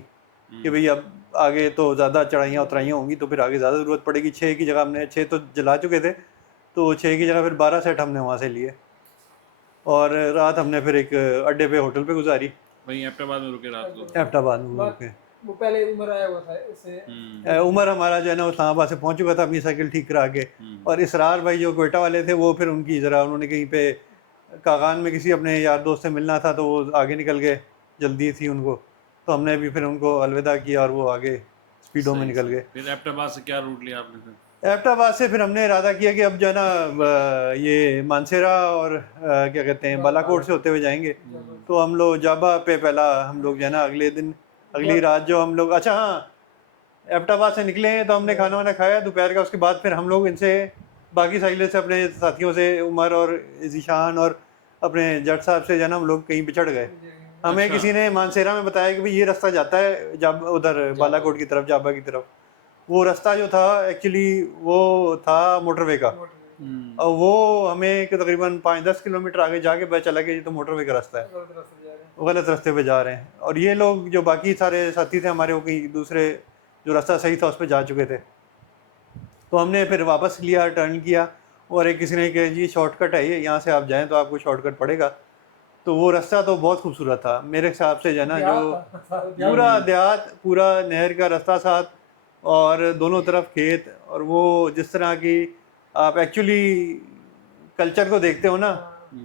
कि भाई अब आगे तो ज़्यादा चढ़ाइयाँ उतराइयाँ होंगी, तो फिर आगे ज़्यादा ज़रूरत पड़ेगी। 6 की जगह हमने 6 तो जला चुके थे, तो 6 की जगह फिर 12 सेट हमने वहाँ से लिए, और रात हमने फिर एक अड्डे पे होटल पे गुजारी, वहीं एबटाबाद में रुके रात को। एबटाबाद में रुके। वो पहले उमर आया हुआ था इससे। उमर हमारा जो है ना इस्लामाबाद से पहुँच चुका था अपनी साइकिल ठीक करा के, और इसरार भाई जो कोयटा वाले थे, वो फिर उनकी ज़रा उन्होंने कहीं पे कागान में किसी अपने यार दोस्त से मिलना था, तो वो आगे निकल गए, जल्दी थी उनको, तो हमने भी फिर उनको अलविदा किया और वो आगे स्पीडो में निकल गए। फिर एबटाबाद से क्या रूट लिया आपने फिर? एबटाबाद से फिर हमने इरादा किया कि अब जो है ना ये मानसेरा और क्या कहते हैं बालाकोट से होते हुए जाएंगे। तो हम लोग जाबा पे पहला हम लोग जो है ना अगले दिन अगली रात जो हम लोग, अच्छा हाँ, एबटाबाद से निकले हैं तो हमने खाना वाना खाया दोपहर का। उसके बाद फिर हम लोग इनसे बाकी साइकिल से अपने साथियों से उमर और ज़ीशान और अपने जट साहब से जो है ना हम लोग कहीं बिछड़ गए। हमें अच्छा। किसी ने मानसेरा में बताया कि भाई ये रास्ता जाता है जब उधर बालाकोट की तरफ, जाबा की तरफ। वो रास्ता जो था एक्चुअली वो था मोटरवे का, और वो हमें कि तकरीबन 5-10 किलोमीटर आगे जाके पता चला कि ये तो मोटरवे का रास्ता है, वो गलत रास्ते पे जा रहे हैं। और ये लोग जो बाकी सारे साथी थे हमारे, वो कहीं दूसरे जो रास्ता सही था उस पर जा चुके थे। तो हमने फिर वापस लिया, टर्न किया, और एक किसी ने कहा जी शॉर्टकट है ये, यहाँ से आप जाएँ तो आपको शॉर्टकट पड़ेगा। तो वो रास्ता तो बहुत खूबसूरत था मेरे हिसाब से, जो है ना, जो पूरा देहात, पूरा नहर का रास्ता साथ, और दोनों तरफ खेत, और वो जिस तरह की आप एक्चुअली कल्चर को देखते हो ना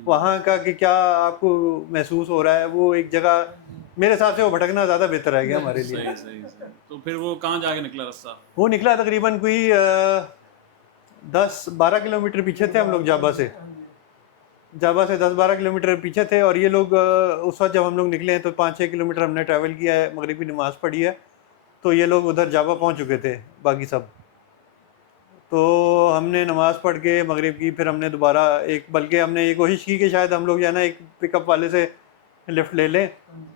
वहाँ का, कि क्या आपको महसूस हो रहा है, वो एक जगह मेरे हिसाब से वो भटकना ज़्यादा बेहतर रहेगा हमारे लिए। सही सही सही। तो फिर वो कहाँ जाके निकला रास्ता? वो निकला तकरीबन कोई 10-12 किलोमीटर पीछे थे हम लोग जाबा से। जाबा से 10-12 किलोमीटर पीछे थे, और ये लोग उस वक्त जब हम लोग निकले हैं तो 5-6 किलोमीटर हमने ट्रैवल किया है, मगरिब की नमाज़ पढ़ी है, तो ये लोग उधर जाबा पहुंच चुके थे बाकी सब। तो हमने नमाज़ पढ़ के मगरिब की, फिर हमने दोबारा बल्कि हमने ये कोशिश की कि शायद हम लोग जो है ना एक पिकअप वाले से लिफ्ट ले लें।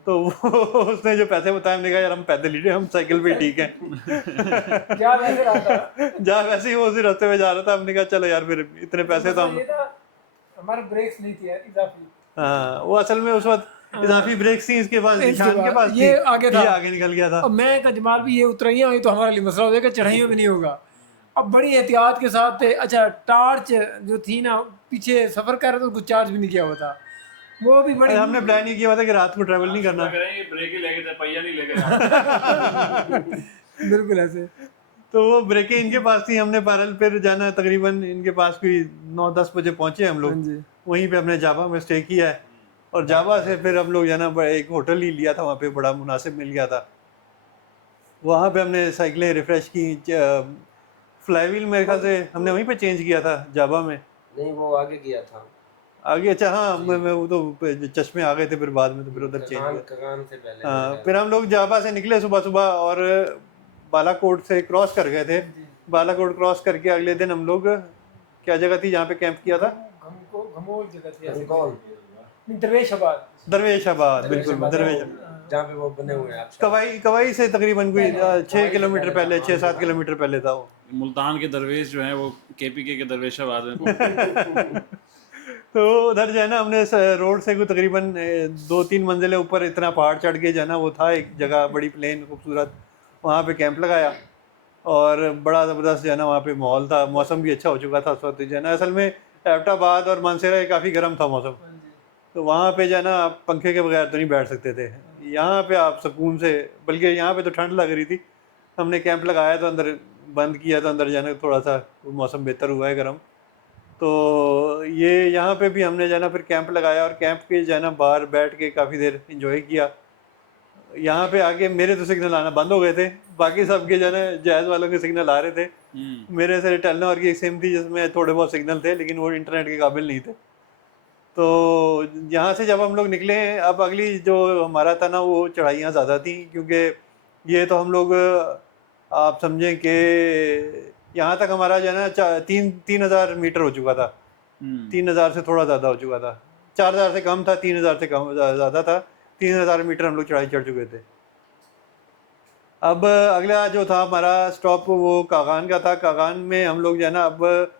तो उसने जो पैसे बताए, हमने कहा यार हम पैदल ही, हम साइकिल पे ठीक है। क्या वैसे रहा था? जहाँ वैसे ही वो उसी रास्ते में जा रहा था, हमने कहा चलो यार फिर इतने पैसे तो हम, ये था, हमारे ब्रेक्स नहीं थी यार इजाफी। हाँ वो असल में उस वक्त इजाफी ब्रेक्स थी इसके पास, इसके निशान के पास ये थी, आगे था, ये आगे निकल गया था। अब मैं का जमाल भी ये उतराइयाँ हुई तो हमारे लिए मसला हो जाएगा, चढ़ाइयों में नहीं होगा। अब बड़ी एहतियात के साथ थे। अच्छा, टार्च जो थी ना, पीछे सफ़र कर रहे तो कुछ चार्ज भी नहीं किया हुआ था, वो भी बड़ी हमने प्लान ये किया था कि रात को ट्रैवल नहीं करना। ब्रेक ही लेके थे, पहिया नहीं लेके। बिल्कुल ऐसे। तो वो ब्रेकें इनके पास थी, हमने पैरल पर जाना, तकरीबन इनके पास कोई 9-10 बजे पहुंचे हम लोग। वहीं पे हमने जावा में स्टे किया है, और जावा से फिर हम लोग जाना एक होटल ही लिया था, वहाँ पे बड़ा मुनासिब मिल गया था। वहाँ पे हमने साइकिलें रिफ़्रेश की। फ्लाईव्हील मेरे ख्याल से हमने वहीं पे चेंज किया था जावा में। नहीं, वो आगे किया था आगे, अच्छा हाँ, मैं वो तो चश्मे आ गए थे फिर बाद में, तो फिर उधर चेंज किया। कगान से पहले। हाँ, फिर हम लोग जावा से निकले सुबह सुबह और बालाकोट से क्रॉस कर गए थे। बालाकोट क्रॉस करके अगले दिन हम लोग, क्या जगह थी जहाँ पे कैंप किया था? घमोल जगह थी, गंगौल, दरवेशाबाद। दरवेशाबाद, बिल्कुल दरवेश। जहाँ पे वो बने हुए हैं आप। कवाई से तकरीबन कोई 6 किलोमीटर पहले, 6-7 किलोमीटर पहले था वो। मुल्तान के दरवेश जो हैं वो केपीके के दरवेशाबाद में। तो उधर जो है ना, हमने रोड से कोई तकरीबन 2-3 मंजिलें ऊपर इतना पहाड़ चढ़ के जो है ना, वो था एक जगह बड़ी प्लेन खूबसूरत, वहाँ पे कैंप लगाया। और बड़ा ज़बरदस्त जो है ना वहाँ पे माहौल था, मौसम भी अच्छा हो चुका था उस वक्त जो है ना। असल में एबटाबाद और मानसेरा काफ़ी गर्म था मौसम, तो वहाँ पे जो है ना आप पंखे के बगैर तो नहीं बैठ सकते थे। यहाँ पे आप सुकून से, बल्कि यहाँ पे तो ठंड लग रही थी। हमने कैंप लगाया तो अंदर बंद किया, तो अंदर जाना थोड़ा सा मौसम बेहतर हुआ है गर्म। तो ये यहाँ पे भी हमने जाना फिर कैंप लगाया, और कैंप के जाना बाहर बैठ के काफ़ी देर इंजॉय किया। यहाँ पे आके मेरे तो सिग्नल आना बंद हो गए थे, बाकी सबके जाना जहाज़ वालों के सिग्नल आ रहे थे। मेरे से टेलीनॉर की एक सिम थी जिसमें थोड़े बहुत सिग्नल थे, लेकिन वो इंटरनेट के काबिल नहीं थे। तो यहाँ से जब हम लोग निकले, अब अगली जो हमारा था ना, वो चढ़ाइयाँ ज़्यादा थी, क्योंकि ये तो हम लोग आप समझें कि यहाँ तक हमारा जो है ना 3,000 मीटर हो चुका था। 3,000 से थोड़ा ज़्यादा हो चुका था, 4,000 से कम था, 3,000 से कम ज़्यादा था। 3,000 मीटर हम लोग चढ़ाई चढ़ चुके थे। अब अगला जो था हमारा स्टॉप वो कागान का था। कागान में हम लोग जो है ना, अब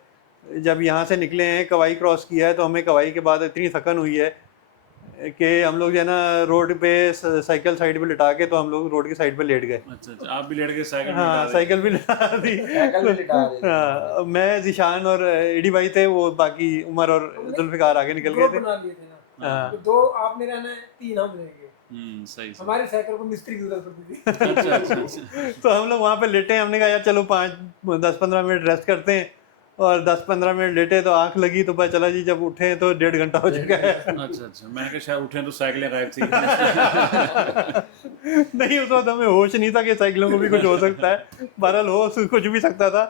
जब यहाँ से निकले हैं, कवाई क्रॉस किया है, तो हमें कवाई के बाद इतनी थकन हुई है कि हम लोग जो है ना रोड पे साइकिल साइड पे लिटा के, तो हम लोग रोड की साइड पे लेट गए। अच्छा, आप भी लेट गए साइकिल? हाँ, साइकिल भी लिटा दी। हाँ, मैं, जिशान और एडी भाई थे, वो बाकी उमर और जुल्फिकार आगे निकल गए थे। तो 2 आपने रहना है, 3 हम रहेंगे। सही। हमारे साइकिल को मिस्त्री की जरूरत पड़ती थी। अच्छा। तो हम लोग वहाँ पे लेटे हैं। हमने कहा यार चलो 10-15 मिनट रेस्ट करते हैं, और 10-15 मिनट लेटे तो आंख लगी, तो पता चला जी जब उठे तो 1.5 घंटा हो चुका है। अच्छा, मैंने कहा शायद उठे तो साइकिलें गायब थी। नहीं, उस वक्त हमें होश नहीं था कि साइकिलों को भी कुछ हो सकता है। बहरहाल हो कुछ भी सकता था,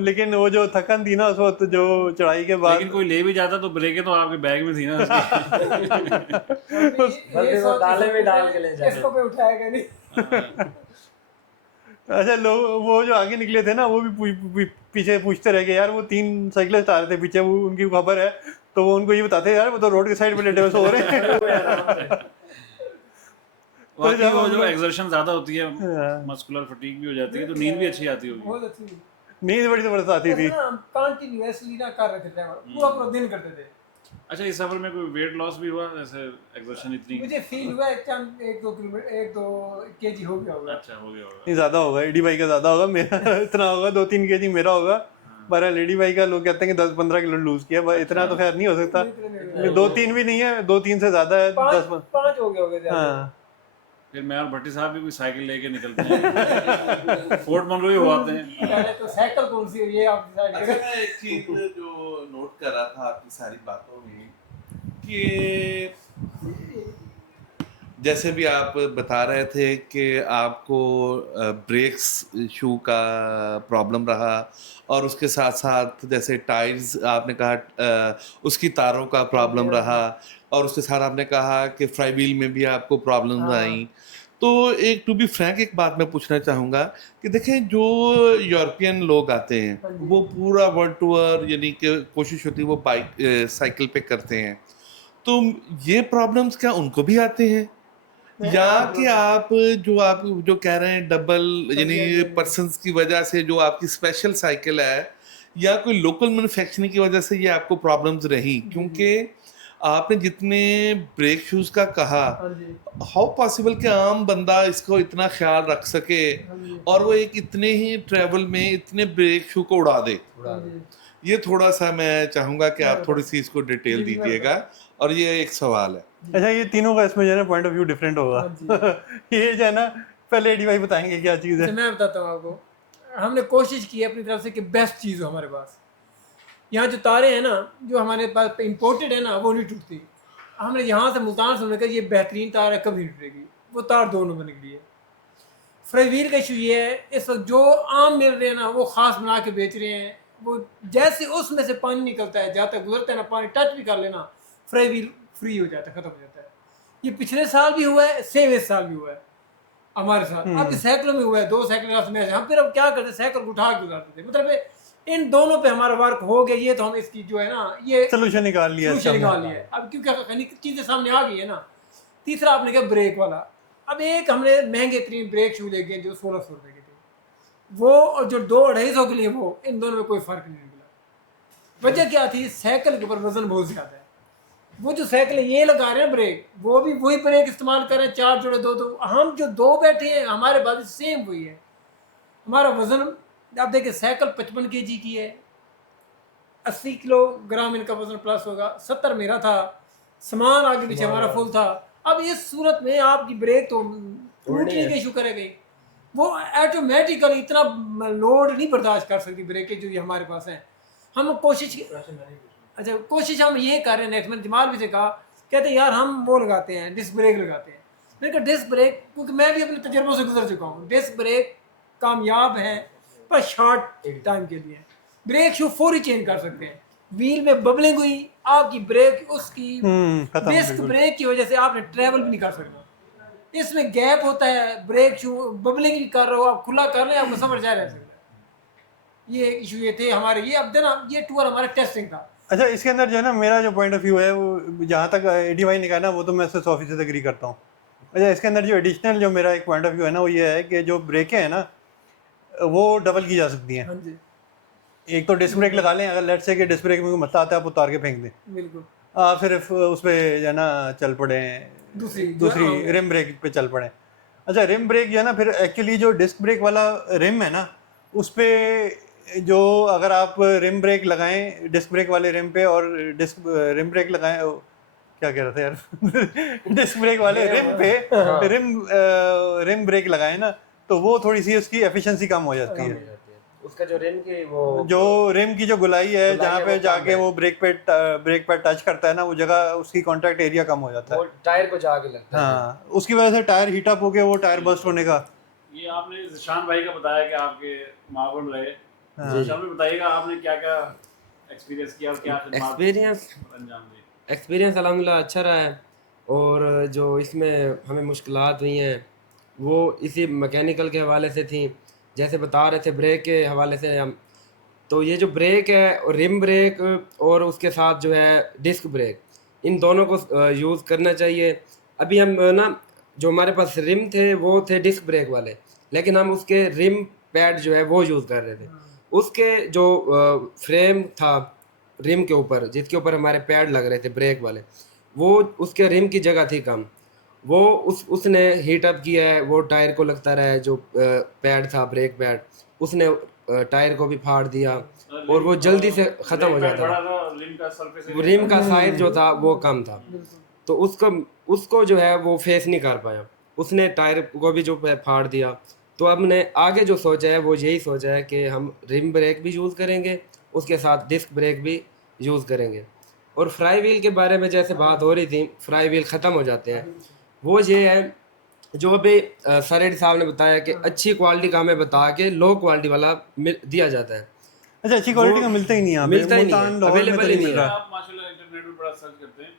लेकिन वो जो थकन थी ना उस वक्त, जो चढ़ाई के बाद। लेकिन कोई ले भी जाता तो ब्रेकें तो आपके बैग में थी ना। डाले में डाल के ले जाते। इसको कोई उठाएगा नहीं। अच्छा, लोग वो जो आगे निकले थे ना, वो भी पीछे पूछते रह गए, यार वो 3 साइकिलिस्ट आ रहे थे पीछे, वो उनकी खबर है, तो वो उनको ये बताते यार वो तो रोड के साइड पे लेटे हुए सो रहे हैं। वाकई वो जो एक्सर्शन ज्यादा होती है, मस्कुलर फटीग भी हो जाती है, तो नींद भी अच्छी आती होगी। बहुत अच्छी नींद बड़ी जबरदस्त आती थी। कंटिन्यूअसली ना कर रहे थे ट्रैवल, पूरा दिन करते थे। अच्छा, इस सफर में कोई वेट लॉस भी हुआ, जैसे एक्सर्शन इतनी? मुझे फील हुआ 1-2 किलोमीटर 1-2 केजी हो गया होगा। अच्छा, हो गया होगा। नहीं, ज़्यादा होगा, एडी भाई का ज़्यादा होगा, मेरा इतना होगा 2-3 केजी मेरा होगा। पर लेडी भाई का लोग कहते हैं कि 10-15 किलो लूज किया, इतना तो खैर नहीं हो सकता। 2-3 भी नहीं है, 2-3 से ज़्यादा है, 5 हो गया होगा। हाँ, फिर मैं और भट्टी साहब भी कोई साइकिल लेके निकलते हैं। फोर्ट मनरो हो आते हैं। पहले तो साइकिल कौन सी है ये आप डिसाइड अच्छा, करें। मैं एक चीज जो नोट कर रहा था आपकी सारी बातों में, कि जैसे भी आप बता रहे थे कि आपको ब्रेक्स शू का प्रॉब्लम रहा, और उसके साथ साथ जैसे टायर्स आपने कहा उसकी तारों का प्रॉब्लम रहा, और उसके साथ आपने कहा कि फ्लाई व्हील में भी आपको प्रॉब्लम्स आई। तो एक टू बी फ्रैंक एक बात मैं पूछना चाहूँगा कि देखें, जो यूरोपियन लोग आते हैं वो पूरा वर्ल्ड टूर, यानी कि कोशिश होती है वो बाइक साइकिल पे करते हैं, तो ये प्रॉब्लम्स क्या उनको भी आते हैं, या कि आप जो कह रहे हैं डबल यानी पर्सन्स की वजह से जो आपकी स्पेशल साइकिल है, या कोई लोकल मैन्युफैक्चरिंग की वजह से ये आपको प्रॉब्लम्स रही? क्योंकि आपने जितने ब्रेक शूज का कहा, हाउ पॉसिबल कि आम बंदा इसको इतना ख्याल रख सके और वो एक इतने ही ट्रैवल में इतने ब्रेक शू को उड़ा दे? ये थोड़ा सा मैं चाहूंगा कि आप थोड़ी सी इसको डिटेल दीजिएगा, और ये एक सवाल है। अच्छा, ये तीनों का इसमें जो है ना पॉइंट ऑफ व्यू डिफरेंट होगा। ये जो है ना, पहले एडी भाई बताएंगे क्या चीज़ है। मैं बताता हूँ आपको। हमने कोशिश की है अपनी तरफ से कि बेस्ट चीज़ हो हमारे पास। यहाँ जो तारे हैं ना जो हमारे पास इम्पोर्टेड है ना वो नहीं टूटती। हमने यहाँ से मुल्तान से लेकर ये बेहतरीन तार है, कभी नहीं टूटेगी। वो तार 2 नंबर निकली है। फ्राई व्हील का इशू ये है इस वक्त जो आम मिल रहे हैं ना वो ख़ास बना के बेच रहे हैं। वो जैसे उसमें से पानी निकलता है जाता गुजरता है ना, पानी टच भी कर लेना फ्राई व्हील फ्री हो जाता है, ख़त्म हो जाता है। ये पिछले साल भी हुआ है, सेम इस साल भी हुआ है हमारे साथ। अब साइकिलों में हुआ है, 2 साइकिल रास्ते में हम फिर अब क्या करते, साइकिल को उठा के गुजारते थे। मतलब इन दोनों पे हमारा वर्क हो गया। ये तो हम इसकी जो है ना ये सोल्यूशन निकाल लिया सोल्यूशन निकाल लिया है। अब क्योंकि चीज़ें सामने आ गई है ना। तीसरा आपने कहा ब्रेक वाला। अब एक हमने महंगे तरीन ब्रेक शू लेके जो 1600 रुपये के थे वो, और जो 200-250 के लिए वो, इन दोनों में कोई फ़र्क नहीं निकला। वजह क्या थी, साइकिल के ऊपर वजन बहुत ज़्यादा है। वो जो साइकिल ये लगा रहे हैं ब्रेक, वो भी वही ब्रेक इस्तेमाल कर रहे हैं, 4 जोड़े 2 हम जो 2 बैठे हैं हमारे पास सेम वही है। हमारा वज़न आप देखिए साइकिल 55 kg की है, 80 किलोग्राम इनका वज़न प्लस होगा, 70 मेरा था, सामान आगे पीछे हमारा फुल था। अब इस सूरत में आपकी ब्रेक तो टूटने के इशू करेगी। वो ऑटोमेटिकली इतना लोड नहीं बर्दाश्त कर सकती ब्रेकें जो ये हमारे पास हैं। हम कोशिश हम ये कर रहे हैं। नेक्स्ट मैंने जमाल भी से कहा, कहते हैं यार हम वो लगाते हैं, डिस्क ब्रेक लगाते हैं। मैंने कहा डिस्क ब्रेक, क्योंकि मैं भी अपने तजर्बों से गुजर चुका हूँ, डिस्क ब्रेक कामयाब है पर शॉर्ट टाइम के लिए। ब्रेक शू फौरी चेंज कर सकते हैं। व्हील में बबलिंग हुई, आपकी ब्रेक उसकी डिस्क ब्रेक की वजह से आपने ट्रैवल भी नहीं कर सकता। इसमें गैप होता है, ब्रेक शू बबलिंग भी कर रहे हो, आप खुला कर लें आपको समझ जा रहा है। ये इशू ये थे हमारे। ये अब देना ये टूर हमारा टेस्टिंग था। अच्छा, इसके अंदर जो है ना मेरा जो पॉइंट ऑफ व्यू है वो जहाँ तक एडी भाई ने कहा ना वो तो मैं उससे 100% एग्री करता हूँ। अच्छा, इसके अंदर जो एडिशनल जो मेरा एक पॉइंट ऑफ व्यू है ना वो ये है कि जो ब्रेकें हैं ना वो डबल की जा सकती हैं। हाँ जी, एक तो डिस्क ब्रेक लगा लें, अगर लेट्स से कि डिस्क ब्रेक में कोई मसला आता है आप उतार के फेंक दें, बिल्कुल आप सिर्फ उस पर जो है ना चल पड़े, दूसरी रिम ब्रेक पे चल पड़े। अच्छा, रिम ब्रेक जो है ना फिर एक्चुअली जो डिस्क ब्रेक वाला रिम है ना उस पर जो अगर आप रिम ब्रेक लगाएं डिस्क ब्रेक वाले रिम पे और डिस्क रिम ब्रेक लगाएं, क्या कह रहे थे यार डिस्क ब्रेक वाले रिम पे रिम ब्रेक लगाएं ना तो वो थोड़ी सी उसकी एफिशिएंसी कम हो जाती है। उसका जो रिम की वो जो रिम की जो गुलाई है जहाँ पे जाके वो ब्रेक पे टच करता है ना वो जगह उसकी कॉन्टैक्ट एरिया कम हो जाता है, वो टायर को जाके लगता है। हाँ, उसकी वजह से टायर हीट अप हो गया, वो टायर बस्ट होने का। ये आपने ज़िशान भाई का बताया कि आपके मावन रहे, ज़िशान भाई बताइएगा आपने क्या क्या एक्सपीरियंस किया और क्या एक्सपीरियंस अल्हम्दुलिल्लाह अच्छा रहा है। और जो इसमें हमें मुश्किलात हुई हैं वो इसी मैकेनिकल के हवाले से थी। जैसे बता रहे थे ब्रेक के हवाले से हम, तो ये जो ब्रेक है और रिम ब्रेक और उसके साथ जो है डिस्क ब्रेक, इन दोनों को यूज़ करना चाहिए। अभी हम ना जो हमारे पास रिम थे वो थे डिस्क ब्रेक वाले, लेकिन हम उसके रिम पैड जो है वो यूज़ कर रहे थे। उसके जो फ्रेम था रिम के ऊपर जिसके ऊपर हमारे पैड लग रहे थे ब्रेक वाले, वो उसके रिम की जगह थी कम, वो उसने हीट अप किया है। वो टायर को लगता रहा है जो पैड था ब्रेक पैड, उसने टायर को भी फाड़ दिया और वो जल्दी से ख़त्म हो जाता था। रिम का साइज जो था वो कम था, तो उसको जो है वो फेस नहीं कर पाया, उसने टायर को भी जो फाड़ दिया। तो अब ने आगे जो सोचा है वो यही सोचा है कि हम रिम ब्रेक भी यूज़ करेंगे, उसके साथ डिस्क ब्रेक भी यूज़ करेंगे। और फ्राई व्हील के बारे में जैसे बात हो रही थी, फ्राई व्हील ख़त्म हो जाते हैं, वो ये है जो अभी सरेड साहब ने बताया कि अच्छी क्वालिटी का हमें बता के लो क्वालिटी वाला दिया जाता है। अच्छा, अच्छी क्वालिटी का मिलता ही नहीं है, मिलता ही नहीं है, अवेलेबल ही नहीं है। आप माशाल्लाह इंटरनेट पे बड़ा सर्च करते हैं,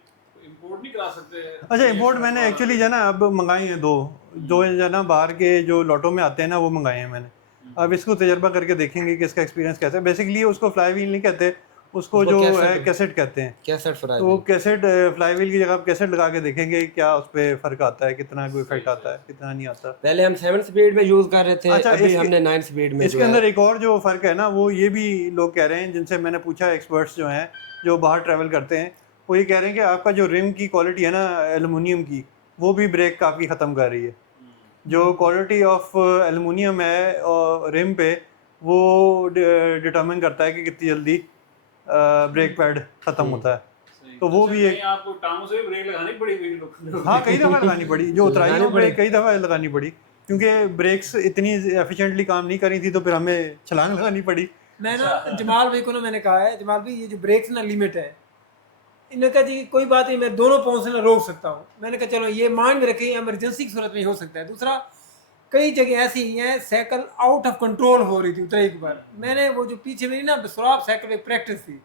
इंपोर्ट नहीं करा सकते? अच्छा, इंपोर्ट मैंने एक्चुअली जो है ना अब मंगाए हैं दो जो है ना बाहर के जो लॉटो में आते हैं ना वो मंगाए हैं मैंने। अब इसको तजर्बा करके देखेंगे कि इसका एक्सपीरियंस कैसा है। बेसिकली उसको फ्लाई व्हील नहीं कहते, उसको जो है कैसेट कहते हैं। कैसेट फ्लाई तो कैसेट फ्लाई व्हील की जगह आप कैसेट लगा के देखेंगे क्या उस पर फ़र्क आता है, कितना कोई इफेक्ट आता है, कितना नहीं आता। पहले हम 7 स्पीड में यूज़ कर रहे थे, अच्छा, अभी हमने 9 स्पीड में। इसके अंदर एक और जो फ़र्क है ना वो ये भी लोग कह रहे हैं जिनसे मैंने पूछा, एक्सपर्ट्स जो हैं जो बाहर ट्रैवल करते हैं, वो ये कह रहे हैं कि आपका जो रिम की क्वालिटी है ना एलुमिनियम की, वो भी ब्रेक काफ़ी ख़त्म कर रही है। जो क्वालिटी ऑफ एलुमिनियम है और रिम पे वो डिटरमिन करता है कि कितनी जल्दी ब्रेक पैड ख़त्म होता है। तो वो भी एक आपको टांगों से भी ब्रेक लगानी पड़ी हुई। हाँ, कई दफ़ा लगानी पड़ी, जो उतराइयों पे कई दफ़ा लगानी पड़ी। क्योंकि ब्रेक्स इतनी एफिशिएंटली काम नहीं करी थी तो फिर हमें छलांग लगानी पड़ी। मैं ना जमाल भाई को ना मैंने कहा है, जमाल भाई ये जो ब्रेक्स ना लिमिट है, इन्होंने कहा जी कोई बात नहीं, मैं दोनों पाँव से ना रोक सकता हूँ। मैंने कहा चलो ये माइंड में रखिए, इमरजेंसी की सूरत में हो सकता है। दूसरा, कई जगह ऐसी हैं साइकिल आउट ऑफ कंट्रोल हो रही थी उतराई के बाद, मैंने वो जो पीछे मेरी ना सुराब साइकिल में प्रैक्टिस थी,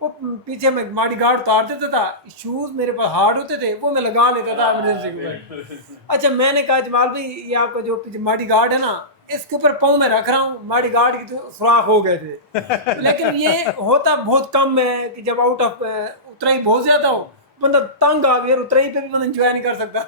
वो पीछे मैं माड़ी गार्ड उतार देता था, शूज़ मेरे पास हार्ड होते थे, वो मैं लगा लेता था इमरजेंसी के बाद। अच्छा मैंने कहा जमाल भाई ये आपका जो पीछे माड़ी गार्ड है ना, इसके ऊपर पाँव में रख रहा हूँ, माड़ी गार्ड की तो सुराख हो गए थे। लेकिन ये होता बहुत कम है कि जब आउट ऑफ उतराई बहुत ज़्यादा हो, बंदा तंग आ गया, उतराई पे भी बंदा एंजॉय नहीं कर सकता।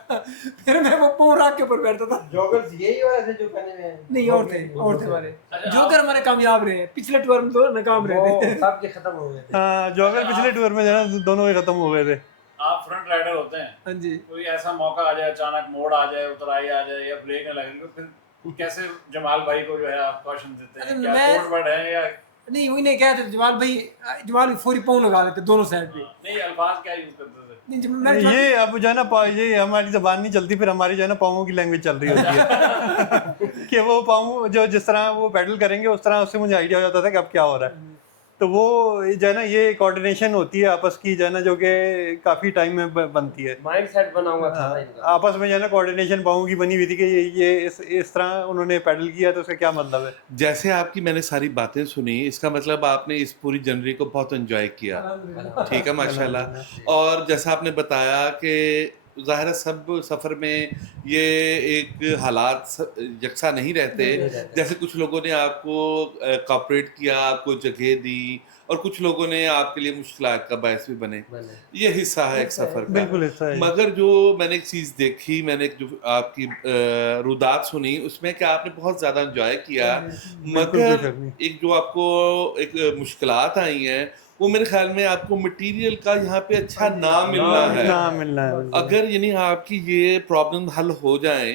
फिर मैं वो पाँव रख के ऊपर बैठता था। जॉगर्स यही वाले थे जो पहने हुए हैं? नहीं और थे हमारे जोकर हमारे कामयाब रहे, पिछले टूर में तो नाकाम रहे थे। सब के खत्म हो गए थे। हाँ, जॉगर पिछले टूर में जो है ना दोनों के खत्म हो गए थे। आप फ्रंट राइडर होते हैं, हाँ जी, कोई ऐसा मौका आ जाए, अचानक मोड़ आ जाए, उतराई आ जाए या ब्रेक न लगे, तो फिर कैसे जमाल भाई को जो है आप कॉशन देते हैं? क्या मैं- कोड वर्ड है या नहीं वही नहीं कहते जमाल भाई फौरी पाँव लगा लेते दोनों साइड पे। नहीं, अल्फाज क्या यूज करते थे? नहीं मैं ये अब जो है ना ये हमारी जबान नहीं चलती, फिर हमारी जो है ना पाँवों की लैंग्वेज चल रही होती है कि वो पाँव जो जिस तरह वो पैडल करेंगे उस तरह उससे मुझे आइडिया हो जाता था कि अब क्या हो रहा है। तो वो जो है ना ये कोऑर्डिनेशन होती है आपस की जो है ना, जो कि काफ़ी टाइम में बनती है। माइंड सेट बना हुआ था इनका। आपस में जो है ना कोऑर्डिनेशन पाँवों की बनी हुई थी कि ये इस तरह उन्होंने पैडल किया तो उसका क्या मतलब है। जैसे आपकी मैंने सारी बातें सुनी, इसका मतलब आपने इस पूरी जर्नी को बहुत एंजॉय किया। ठीक है, माशाल्लाह। और जैसा आपने बताया कि ज़ाहिर है सब सफ़र में ये एक हालात यकसा नहीं रहते। जैसे कुछ लोगों ने आपको कॉपरेट किया, आपको जगह दी, और कुछ लोगों ने आपके लिए मुश्किलात का बायस भी बने। ये हिस्सा है एक सफ़र का। बिल्कुल ऐसा है। मगर जो मैंने एक चीज़ देखी, मैंने जो आपकी रुदात सुनी, उसमें कि आपने बहुत ज़्यादा एंजॉय किया, मगर एक जो आपको एक मुश्किलात आई हैं वो मेरे ख्याल में आपको मटेरियल का यहाँ पे अच्छा ना मिलना है। ना मिलना है। अगर यानी आपकी ये प्रॉब्लम हल हो जाए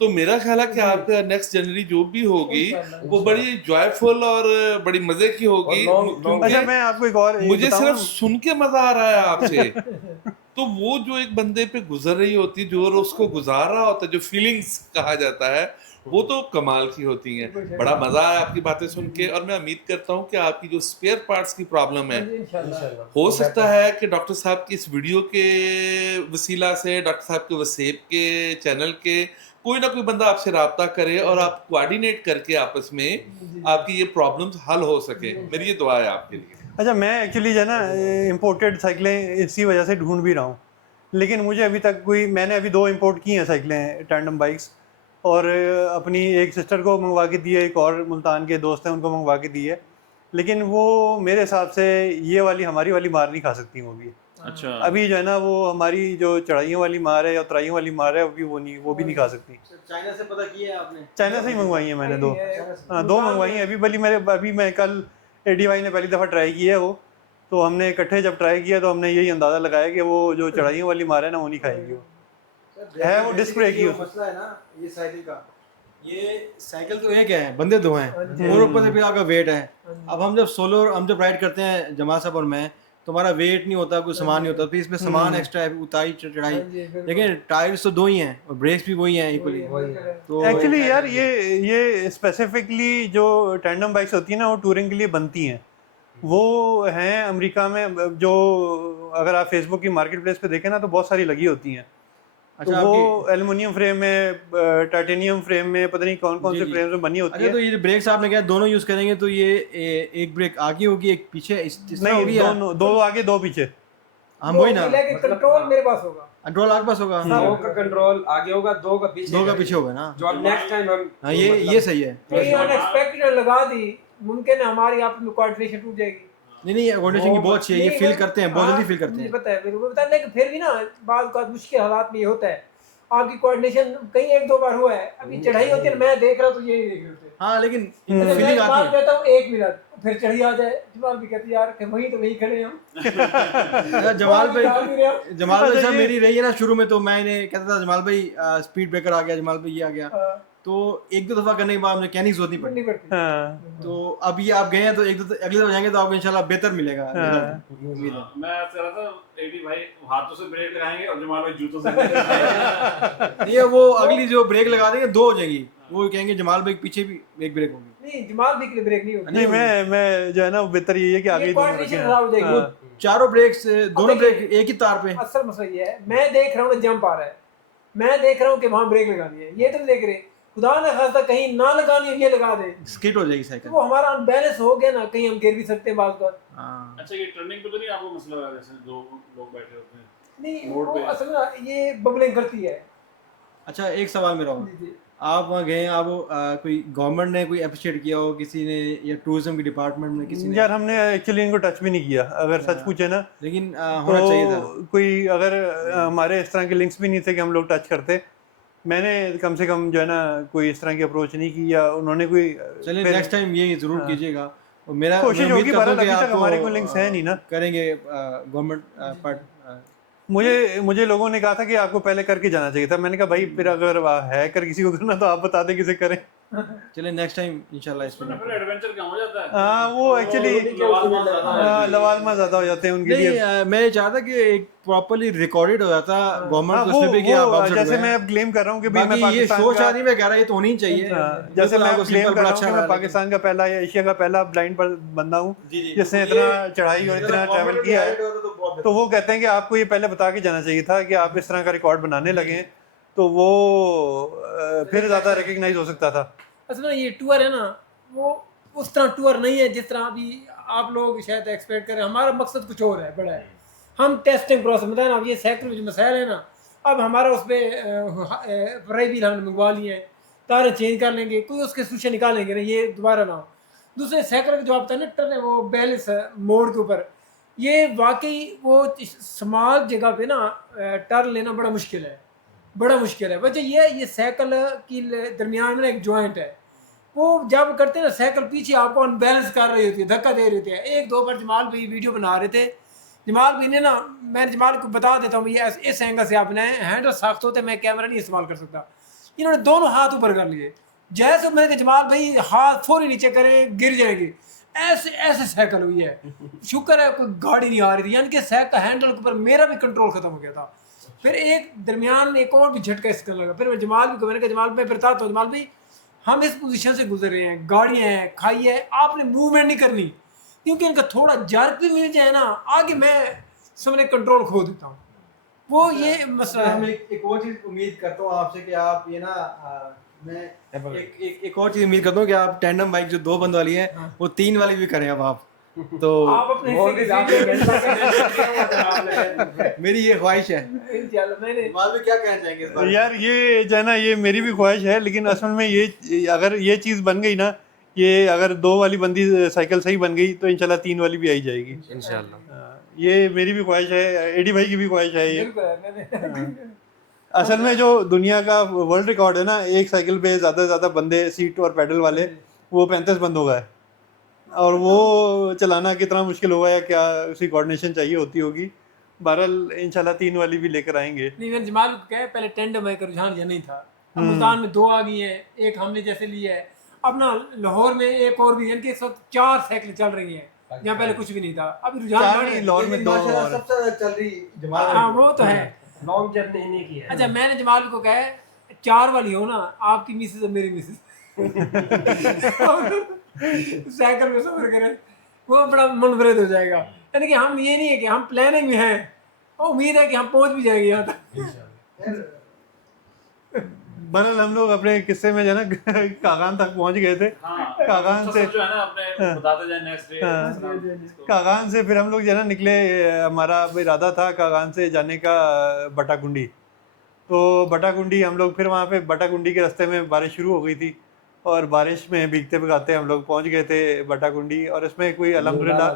तो मेरा ख्याल है कि आपका नेक्स्ट जनवरी जो भी होगी वो बड़ी जॉयफुल और बड़ी मजे की होगी। अच्छा मैं आपको एक और मुझे सिर्फ सुन के मजा आ रहा है आपसे। तो वो जो एक बंदे पे गुजर रही होती है, जो उसको गुजार रहा होता है, जो फीलिंग्स कहा जाता है, वो तो कमाल की होती हैं। बड़ा मजा आया आपकी बातें सुन के, और मैं उम्मीद करता हूँ कि आपकी जो स्पेयर पार्ट्स की प्रॉब्लम है, हो सकता है कि डॉक्टर साहब की इस वीडियो के वसीला से, डॉक्टर साहब के वसेब के चैनल के कोई ना कोई बंदा आपसे रब्ता करे और आप कोऑर्डिनेट करके आपस में आपकी ये प्रॉब्लम्स हल हो सके। मेरी ये दुआ है आपके लिए। अच्छा मैं एक्चुअली जो है ना इम्पोर्टेड साइकिलें इसी वजह से ढूंढ भी रहा हूँ, लेकिन मुझे अभी तक मैंने अभी 2 इंपोर्ट की हैं साइकिलें, टैंडम बाइक्स, और अपनी एक सिस्टर को मंगवा के दी है, एक और मुल्तान के दोस्त हैं उनको मंगवा के दी है, लेकिन वो मेरे हिसाब से ये वाली हमारी वाली मार नहीं खा सकती वो भी। अच्छा, अभी जो है ना वो हमारी जो चढ़ाइयों वाली मार है या उतराइयों वाली मार है वो भी नहीं खा सकती। चाइना से पता किया आपने? चाइना से ही मंगवाई है मैंने 2। हाँ 2 मंगवाई हैं अभी मैं कल एडी भाई ने पहली दफ़ा ट्राई किया है वो, तो हमने इकट्ठे जब ट्राई किया तो हमने यही अंदाज़ा लगाया कि वो जो चढ़ाइयों वाली मार है ना वो नहीं खाएगी वो है, वो डिस्क ब्रेक ही हो। मसला है ना ये साइकिल का, ये साइकिल तो एक है, बंदे 2 हैं, और ऊपर से भी आपका वेट है। अब हम जब राइड करते हैं जमाल साहब और मैं, तो हमारा वेट नहीं होता, कोई सामान नहीं होता, फिर इसमें सामान एक्स्ट्रा है, उतारी चढ़ाई, लेकिन टायर्स तो 2 ही हैं और ब्रेक्स भी वही हैं इक्वली। तो एक्चुअली यार ये स्पेसिफिकली जो टैंडम बाइक्स होती हैं ना वो टूरिंग के लिए बनती हैं, वो हैं अमेरिका में, जो अगर आप फेसबुक की मार्केट प्लेस पे देखें ना तो बहुत सारी लगी होती हैं। अच्छा, तो वो एल्युमिनियम फ्रेम में, टाइटेनियम फ्रेम में, पता नहीं कौन कौन से फ्रेम में बनी होती अच्छा, है। तो ये ब्रेक्स आपने क्या दोनों यूज करेंगे, तो ये एक ब्रेक आगे होगी एक पीछे, इस तरह नहीं होगी या? 2 आगे 2 पीछे। हम वही ना, कंट्रोल मेरे पास होगा, कंट्रोल आपके पास होगा, 2 का कंट्रोल आगे होगा, 2 का पीछे, 2 का पीछे होगा ना। जो अब नेक्स्ट टाइम हम हाँ ये सही है। ये अनएक्सपेक्टेड लगा दी, मुमकिन है हमारी आपस में कोऑर्डिनेशन टूट जाएगी। नहीं कोऑर्डिनेशन की बहुत अच्छी है, ये फील करते हैं, बहुत जल्दी फील करते मुझे हैं। पता है, मेरे को पता है, लेकिन फिर भी ना बाद का मुश्किल हालात में ये होता है, आपकी कोऑर्डिनेशन कहीं 1-2 बार हुआ है, अभी चढ़ाई होती है मैं देख रहा हूँ तो यही देख रहे होते हाँ, लेकिन हैं, फीलिंग आती है। कहता हूँ 1 मिनट फिर चढ़ी आ जाए, जमाल भी कहते यार कि वहीं तो वहीं खड़े हम। जमाल भाई अच्छा, साहब मेरी रही है ना शुरू में, तो मैं इन्हें कहता था जमाल भाई स्पीड ब्रेकर आ गया, जमाल भाई ये आ गया, तो एक दो दफ़ा करने के बाद मुझे कहने की जरूरत नहीं नहीं पड़ी। पड़ती। हाँ तो अभी आप गए हैं तो एक दो अगली दफ़ा जाएंगे तो आपको इंशाल्लाह बेहतर मिलेगा result, उम्मीद है। मैं कह रहा था एडी भाई हाथों से ब्रेक लगाएंगे और जमाल भाई जूतों से ब्रेक लगाएंगे। ये वो अगली जो ब्रेक लगा देंगे दो हो जाएगी, वो कहेंगे जमाल भाई पीछे भी एक ब्रेक होगी। नहीं जमाल भी के लिए ब्रेक नहीं होगी। नहीं मैं जो है ना वो बेहतर यही है कि आगे ये ही दोनों कोऑर्डिनेशन रखें। खराब हो जाएगी। हाँ। चारों ब्रेक्स दोनों देखिए, ब्रेक एक ही तार पे। असल मसला ये है, मैं देख रहा हूँ ना जंप आ रहा है, मैं देख रहा हूँ कि वहाँ ब्रेक लगानी है, ये तो नहीं देख रहे। खुदा ने खासा कहीं ना लगानी है ये लगा दे, स्किट हो जाएगी तो साइकिल। वो हमारा अनबैलेंस हो गया ना, कहीं हम गिर भी सकते हैं बात बात। हाँ। अच्छा ये टर्निंग पे तो नहीं आपको मसला हो रहा है जैसे दो लोग बैठे होते हैं? नहीं रोड वो पे। असल में ये बबलिंग करती है। अच्छा एक सवाल मेरा और, जी, जी। आप वहाँ गए आप कोई गवर्नमेंट ने कोई अप्रिशिएट किया हो किसी ने, या टूरिज्म के डिपार्टमेंट में किसी ने? यार हमने एक्चुअली इनको टच भी नहीं किया, अगर सच पूछे ना लेकिन होना चाहिए था। तो कोई अगर हमारे इस तरह के लिंक्स भी नहीं थे कि हम लोग टच करते। मैंने कम से कम जो है ना कोई इस तरह की अप्रोच नहीं की, या उन्होंने कोई चलिए फिर- नेक्स्ट टाइम ये जरूर हाँ। कीजिएगा। और मेरा कोशिश मैं उम्मीद होगी, करता हूँ बहरहाल कि अभी तक आपको, हमारे कोई लिंक्स हैं नहीं ना। करेंगे गवर्नमेंट पार्ट। मुझे लोगों ने कहा था कि आपको पहले करके जाना चाहिए था। मैंने कहा भाई फिर अगर है कर किसी को करना तो आप बता दें किसे करें। चलिए नेक्स्ट टाइम इंशाल्लाह इसमें। फिर एडवेंचर कम हो जाता है। हाँ वो एक्चुअली लवाजमा ज्यादा हो जाते हैं उनके नहीं लिए। मैं ये चाहता कि एक प्रॉपर्ली रिकॉर्डेड हो जाता हाँ, गवर्नमेंट को वो उसमें भी कि आप upset जैसे हुए मैं हैं। अब क्लेम कर रहा हूँ कि भाई मैं बाकी ये पाकिस्तान शो का, शादी में कह रहा है ये तो होनी ही चाहिए। हाँ, जैसे बिल्कुल मैं आपको अब क्लेम simple कर बड़ा रहा हूँ कि अच्छा मैं रहा, पाकिस्तान का पहला या एशिया का पहला ब्लाइंड बंदा हूँ जी, जी। जिसने तो इतना ये- चढ़ाई और इतना अगर ट्रैवल government किया की है। guide होता तो बहुत तो वो कहते हैं कि आपको ये पहले बता के जाना चाहिए था कि आप इस तरह का रिकॉर्ड बनाने लगे हैं, तो वो फिर ज़्यादा रिकग्नाइज हो सकता था। असल में ये टूर है ना, वो उस तरह टूर नहीं है जिस तरह अभी आप लोग शायद एक्सपेक्ट करें। हमारा मकसद कुछ और है, बड़ा है। हम टेस्टिंग प्रोसेस बताए ना, अब ये साइकिल में जो मसाइल है ना, अब हमारा उस पर फ्राई व्हील हमने मंगवा लिए हैं, तारें चेंज कर लेंगे, कोई उसके सूचे निकालेंगे ना, ये दोबारा ना हो। दूसरे साइकिल का जो आप ना टर्न है वो बैलेंस मोड़ के ऊपर, ये वाकई वो स्मॉल जगह पे ना टर्न लेना बड़ा मुश्किल है, बड़ा मुश्किल है। वजह ये साइकिल की दरमियान में ना एक जॉइंट है, वो जब करते हैं ना साइकिल पीछे आपको अनबैलेंस कर रही होती है, धक्का दे रही होती है। एक दो बार जमाल भाई वीडियो बना रहे थे, जमाल भाई ने ना, मैंने जमाल को बता देता हूँ ये इस एंगल से आपने हैंडल सख्त होते, मैं कैमरा नहीं इस्तेमाल कर सकता। इन्होंने दोनों हाथ ऊपर कर लिए, जैसे मैंने कहा जमाल भाई हाथ फौरी नीचे करें गिर जाएंगे, ऐसे ऐसे साइकिल हुई है। शुक्र है कोई गाड़ी नहीं आ रही थी, यानी कि साइकिल हैंडल के ऊपर मेरा भी कंट्रोल खत्म हो गया था। फिर एक दरमियान में एक और भी झटका इसका लगा, फिर मैं जमाल भी को मैंने कहा जमाल भाई फिर था तो जमाल भाई हम इस पोजीशन से गुजर रहे हैं, गाड़ियाँ हैं, खाई है, आपने मूवमेंट नहीं करनी, क्योंकि इनका थोड़ा जर्क भी मिल जाए ना आगे, मैं समझे कंट्रोल खो देता हूँ। वो ये मसला हम है। एक और चीज उम्मीद करता हूँ आपसे कि आप ये ना मैं एक और चीज उम्मीद करता हूँ कि आप टैंडम बाइक जो 2 बंद वाली है वो 3 वाली भी करें अब आप। तो आप अपने हिस्से की मेरी ये ख्वाहिश है। इंशाल्लाह मैंने बाद में क्या कहना चाहेंगे इस बारे में? यार ये जो है ना ये मेरी भी ख्वाहिश है, लेकिन असल में ये अगर ये चीज़ बन गई ना, ये अगर 2 वाली बंदी साइकिल सही बन गई तो इंशाल्लाह 3 वाली भी आई जाएगी इंशाल्लाह। हाँ, ये मेरी भी ख्वाहिश है, एडी भाई की भी ख्वाहिश है ये। बिल्कुल है, मैंने असल में जो दुनिया का वर्ल्ड रिकॉर्ड है ना, एक साइकिल पे ज़्यादा से ज़्यादा बंदे सीट और पैडल वाले, वो 35 बंद हो गए। और वो चलाना कितना मुश्किल होगा या क्या उसी कोऑर्डिनेशन चाहिए होती होगी। बहरहाल इंशाल्लाह 3 वाली भी लेकर आएंगे। नहीं, मैंने जमाल को कहा पहले टेंडम बाइक का रुझान या नहीं था, अब मुल्तान में 2 आ गई हैं, एक हमने जैसे ली है, अब ना लाहौर में एक और भी, यानी कि इस वक्त 4 साइकिल चल रही हैं, जहाँ पहले कुछ भी नहीं था। अभी रुझान चार बढ़ नहीं, गया। लाहौर में 2 माशाल्लाह और सबसे ज्यादा चल रही जमाल हाँ वो तो है। लॉन्ग जर्नी नहीं की है। अच्छा मैंने जमाल को कहा 4 वाली हो ना, आपकी मिसेज और मेरी मिसेज साइकिल में सफर करें, वो बड़ा मनफरद हो जाएगा। यानी कि हम ये नहीं है कि हम प्लानिंग में हैं, और उम्मीद है कि हम पहुंच भी जाएंगे यहाँ तक। बहरहाल हम लोग अपने किस्से में जो है ना कागान तक पहुंच गए थे। हाँ, कागान से जो है ना अपने बताते जाए नेक्स्ट डे। हाँ। कागान से फिर हम लोग जो है ना निकले, हमारा इरादा था कागान से जाने का बटाकुंडी। तो बटाकुंडी हम लोग फिर वहाँ पे बटाकुंडी के रास्ते में बारिश शुरू हो गई थी, और बारिश में भीगते भगाते हम लोग पहुँच गए थे बटाकुंडी। और इसमें कोई अल्हम्दुलिल्लाह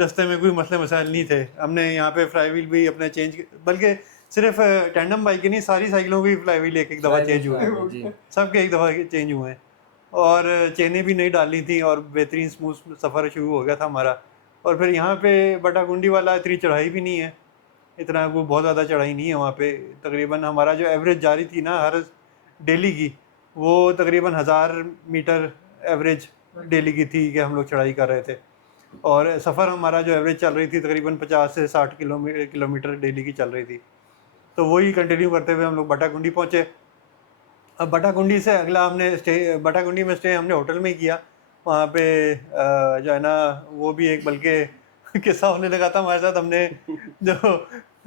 रास्ते में कोई मसले मसाइल नहीं थे। हमने यहाँ पे फ्लाई व्हील भी अपने चेंज, बल्कि सिर्फ टैंडम बाइक ही नहीं, सारी साइकिलों की फ्लाई व्हील एक दफ़ा चेंज हुए हैं, जी। सबके एक दफ़ा चेंज हुए हैं। और चेनें भी नहीं डालनी थी, और बेहतरीन स्मूथ सफ़र शुरू हो गया था हमारा। और फिर यहाँ पे बटाकुंडी वाला इतनी चढ़ाई भी नहीं है, इतना कोई बहुत ज़्यादा चढ़ाई नहीं है वहाँ पे। तकरीबन हमारा जो एवरेज जारी थी ना हर डेली की, वो तकरीबन 1000 मीटर एवरेज डेली की थी कि हम लोग चढ़ाई कर रहे थे। और सफ़र हमारा जो एवरेज चल रही थी तकरीबन 50 से 60 किलोमीटर डेली की चल रही थी। तो वही कंटिन्यू करते हुए हम लोग बटाकुंडी पहुँचे। अब बटाकुंडी से अगला हमने स्टे, बटाकुंडी में स्टे हमने होटल में ही किया। वहाँ पे जो है ना वो भी एक बल्कि किस्सा होने लगा था हमारे साथ। हमने जो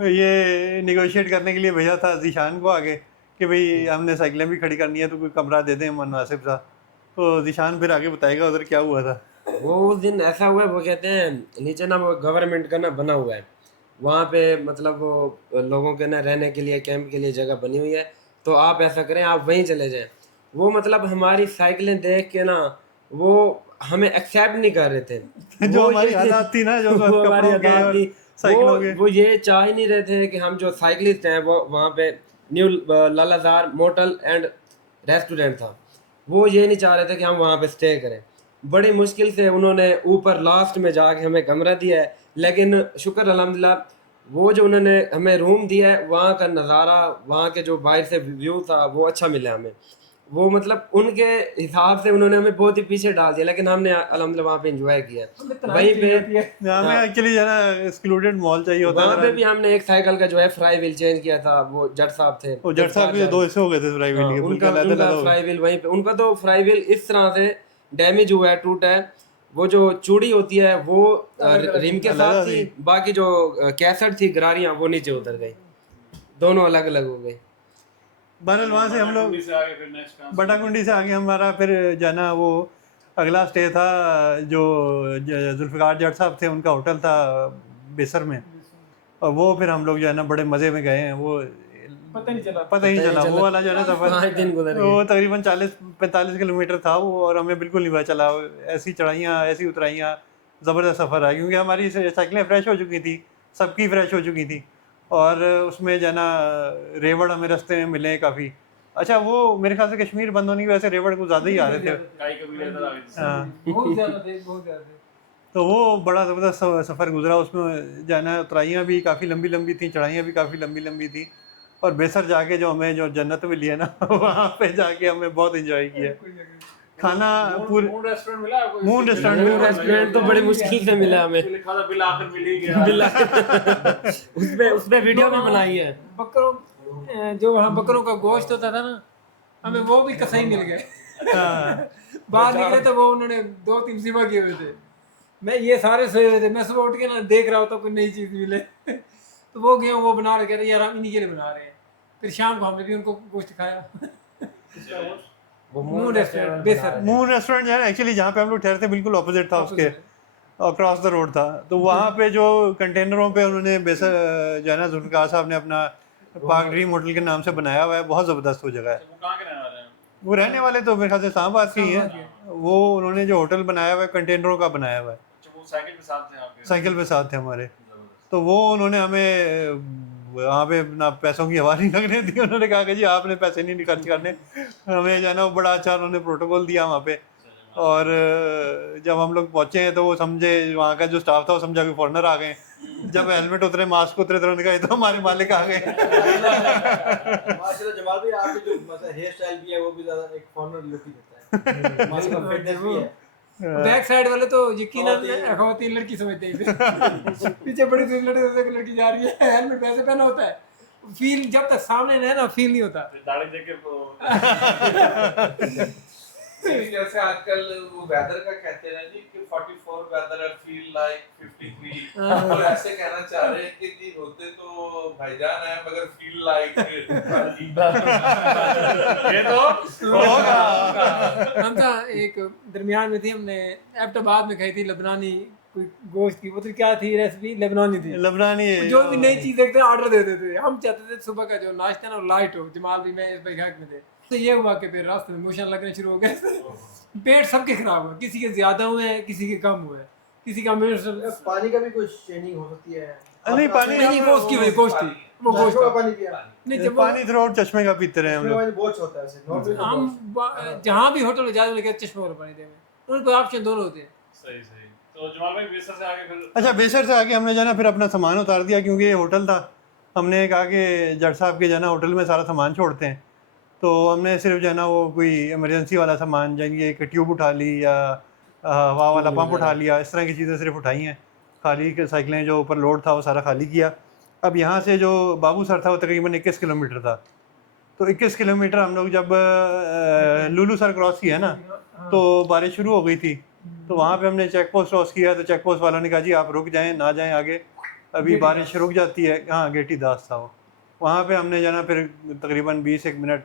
ये निगोशिएट करने के लिए भेजा था जीशान को आगे कि भाई हमने साइकिलें भी खड़ी करनी है तो कोई कमरा दे दें मुनासिब सा। तो जीशान फिर आगे बताएगा उधर क्या हुआ था। वो उस दिन ऐसा हुआ है, वो कहते हैं नीचे ना वो गवर्नमेंट का ना बना हुआ है, वहाँ पे मतलब वो लोगों के ना रहने के लिए कैंप के लिए जगह बनी हुई है, तो आप ऐसा करें आप वहीं चले जाएं। वो मतलब हमारी साइकिलें देख के ना वो हमें एक्सेप्ट नहीं कर रहे थे जो वो हमारी ये- हालात थी ना, जो वो हमारी कपड़ों के हालात और थी, साइकिलों के। वो ये चाह ही नहीं रहे थे कि हम जो साइकिलिस्ट हैं वो वहाँ पे New Lalazar motel and restaurant था, वो ये नहीं चाह रहे थे कि हम वहाँ पे स्टे करें। बड़ी मुश्किल से उन्होंने ऊपर लास्ट में जाके हमें कमरा दिया है, लेकिन शुक्र अल्हम्दुलिल्लाह वो जो उन्होंने हमें रूम दिया है वहाँ का नज़ारा, वहाँ के जो बाहर से व्यू था वो अच्छा मिला हमें। वो मतलब उनके हिसाब से उन्होंने हमें बहुत ही पीछे डाल दिया, लेकिन हमने अल्हम्दुलिल्लाह वहाँ पे एंजॉय किया। वहीं पे हमें एक्चुअली जो है ना एक्सक्लूडेड मॉल चाहिए होता वहाँ पे है। भी हमने एक साइकिल का जो है फ्राई व्हील चेंज किया था, वो जट साहब थे, वो जट साहब के दो हिस्से हो गए थे फ्राई व्हील के, उनका बिल्कुल अलग-अलग हो गए। फ्राई व्हील वहीं पे, उनका तो फ्राई व्हील इस तरह से डैमेज हुआ है, टूटा है। वो जो चूड़ी होती है वो रिम के साथ थी, बाकी जो कैसेट थी गरारियां वो नीचे उतर गई, दोनों अलग अलग हो गई। बहरहाल वहाँ से हम लोग बटाकुंडी से आगे फिर नेक्स्ट कहाँ से? बटाकुंडी से आगे हमारा फिर जाना वो अगला स्टे था जो जुल्फ़िकार जट साहब थे, उनका होटल था बेसर में। और वो फिर हम लोग जो है ना बड़े मज़े में गए हैं। वो पता नहीं चला। पता ही नहीं चला वो वाला जो है ना 5 सफ़र, दिन गुजर गए। वो तकरीबन 40-45 किलोमीटर था वो, और हमें बिल्कुल नहीं पता चला। ऐसी चढ़ाइयाँ ऐसी उतराइयाँ, ज़बरदस्त सफ़र है, क्योंकि हमारी साइकिलें फ्रेश हो चुकी थी, सबकी फ्रेश हो चुकी थी। और उसमें जो है ना रेवड़ हमें रास्ते में मिले काफ़ी। अच्छा, वो मेरे ख्याल से कश्मीर बंद होने की वजह से रेवड़ कुछ ज़्यादा ही आ रहे थे। काई कभी रहता था आगे से। हाँ, बहुत ज्यादा थे, बहुत ज्यादा थे। तो वो बड़ा ज़बरदस्त सफ़र गुजरा। उसमें जो है ना उतराइयाँ भी काफ़ी लंबी लंबी थी, चढ़ाइयाँ भी काफ़ी लंबी लंबी थी। और बेसर जाके जो हमें जो जन्नत मिली है ना वहाँ पे जाके हमने बहुत इंजॉय किया। खाना पूरे मून रेस्टोरेंट मिला आपको? मून रेस्टोरेंट मून रेस्टोरेंट तो बड़ी मुश्किल से मिला हमें। लिखा था बिल आखिर मिल ही गया। उसपे वीडियो भी बनाई है। बकरों जो वहाँ बकरों का गोश्त होता था ना, हमें वो भी कसाई मिल गए। बाहर निकले तो वो उन्होंने 2-3 सिवा किए हुए थे। मैं ये सारे सोए हुए थे, मैं सुबह उठ के ना देख रहा होता कोई नई चीज़ मिले। तो वो गए, वो बना रहे, कह रहे यार हम इन्हीं के लिए बना रहे हैं। फिर शाम को हमने भी उनको गोश्त खाया। वो मून रेस्टोरेंट बेसर। मून रेस्टोरेंट जो है ना एक्चुअली जहाँ पे हम लोग ठहरे थे बिल्कुल ऑपोजिट था उसके, क्रॉस द रोड था। तो वहाँ पे जो कंटेनरों पे उन्होंने बेसर जो है ना जुल्फ़िकार साहब ने अपना पार्क ड्रीम होटल के नाम से बनाया हुआ है। बहुत ज़बरदस्त वो जगह है। वो कहाँ के रहने वाले हैं? वो रहने वाले तो मेरे ख्याल से इस्लामाबाद के ही हैं। वो उन्होंने जो होटल बनाया हुआ है कंटेनरों का बनाया हुआ है। अच्छा, वो साइकिल के साथ थे आपके? साइकिल पे साथ थे हमारे। तो वो उन्होंने हमें वहाँ पे ना पैसों की हवा नहीं लगने दी। उन्होंने कहा कि जी आपने पैसे नहीं खर्च करने, हमें जो है ना वो बड़ा अच्छा उन्होंने प्रोटोकॉल दिया वहाँ पे। और जब हम लोग पहुँचे हैं तो वो समझे, वहाँ का जो स्टाफ था वो समझा कि फॉरनर आ गए। जब हेलमेट उतरे, मास्क उतरे तो उन्होंने कहा ये तो हमारे मालिक आ गए। माशाल्लाह जमाल भाई आपकी जो मतलब हेयर स्टाइल भी है वो भी ज्यादा एक फॉर्मल लुक ही देता है। माशाल्लाह फिटनेस भी है। बैक साइड वाले तो यकीनन खवातीन लड़की समझते हैं। पीछे बड़ी सी लड़की जा रही है, हेलमेट वैसे पहना होता है, फील जब तक सामने नहीं है ना फील नहीं होता। फिर दाढ़ी देख के जैसे आजकल वो वेदर का कहते हैं जी कि 44 वेदर फील लाइक 53, और ऐसे कहना चाह रहे हैं कि जी होते तो भाईजान है मगर फील लाइक ये तो होगा। हम था एक दरमियान में थी, हमने एबटाबाद में खाई थी लबनानी कोई गोश्त की, वो तो क्या थी रेसिपी, लेबनानी थी। लबनानी जो भी नई चीज देखते ऑर्डर देते थे। हम चाहते थे सुबह का जो नाश्ता ना लाइट हो। जमाल भी मैं इस बैग में थे, तो ये हुआ कि फिर रास्ते में मोशन लगने शुरू हो गए। पेट सबके खराब हुआ, किसी के ज्यादा हुए हैं, किसी के कम हुए, किसी का पानी का भी कुछ चेंजिंग हो सकती है। नहीं, पानी नहीं, गोश्त की वजह गोश्त थी, वो गोश्त का था। पानी पिया नहीं जब वो- पानी थ्रू चश्मे का पीते रहे हम लोग। बहुत होता है ऐसे नॉर्मल हम जहाँ भी होटल में जाते उन्हें कहते चश्मे वाला पानी दे, उनको ऑप्शन दोनों होते हैं। सही सही। तो जमाल भाई बेसर से आगे फिर? अच्छा, बेसर से आके हमने जाना फिर अपना सामान उतार दिया, क्योंकि ये होटल था। हमने कहा कि जट साहब के जाना होटल में सारा सामान छोड़ते हैं। तो हमने सिर्फ जो है ना वो कोई इमरजेंसी वाला सामान जाएंगे, एक ट्यूब उठा ली या हवा वाला पंप उठा लिया, इस तरह की चीज़ें सिर्फ उठाई हैं। खाली के साइकिलें जो ऊपर लोड था वो सारा खाली किया। अब यहाँ से जो बाबू सर था वो तकरीबन 21 किलोमीटर था। तो 21 किलोमीटर हम लोग जब लुलू सर क्रॉस किया ना तो बारिश शुरू हो गई थी। तो वहाँ पे हमने चेक पोस्ट क्रॉस किया तो चेक पोस्ट वालों ने कहा जी आप रुक जाएं, ना जाएं आगे, अभी बारिश रुक जाती है। हाँ, गेटी दास था वो। वहाँ पे हमने जाना फिर तकरीबन 20 मिनट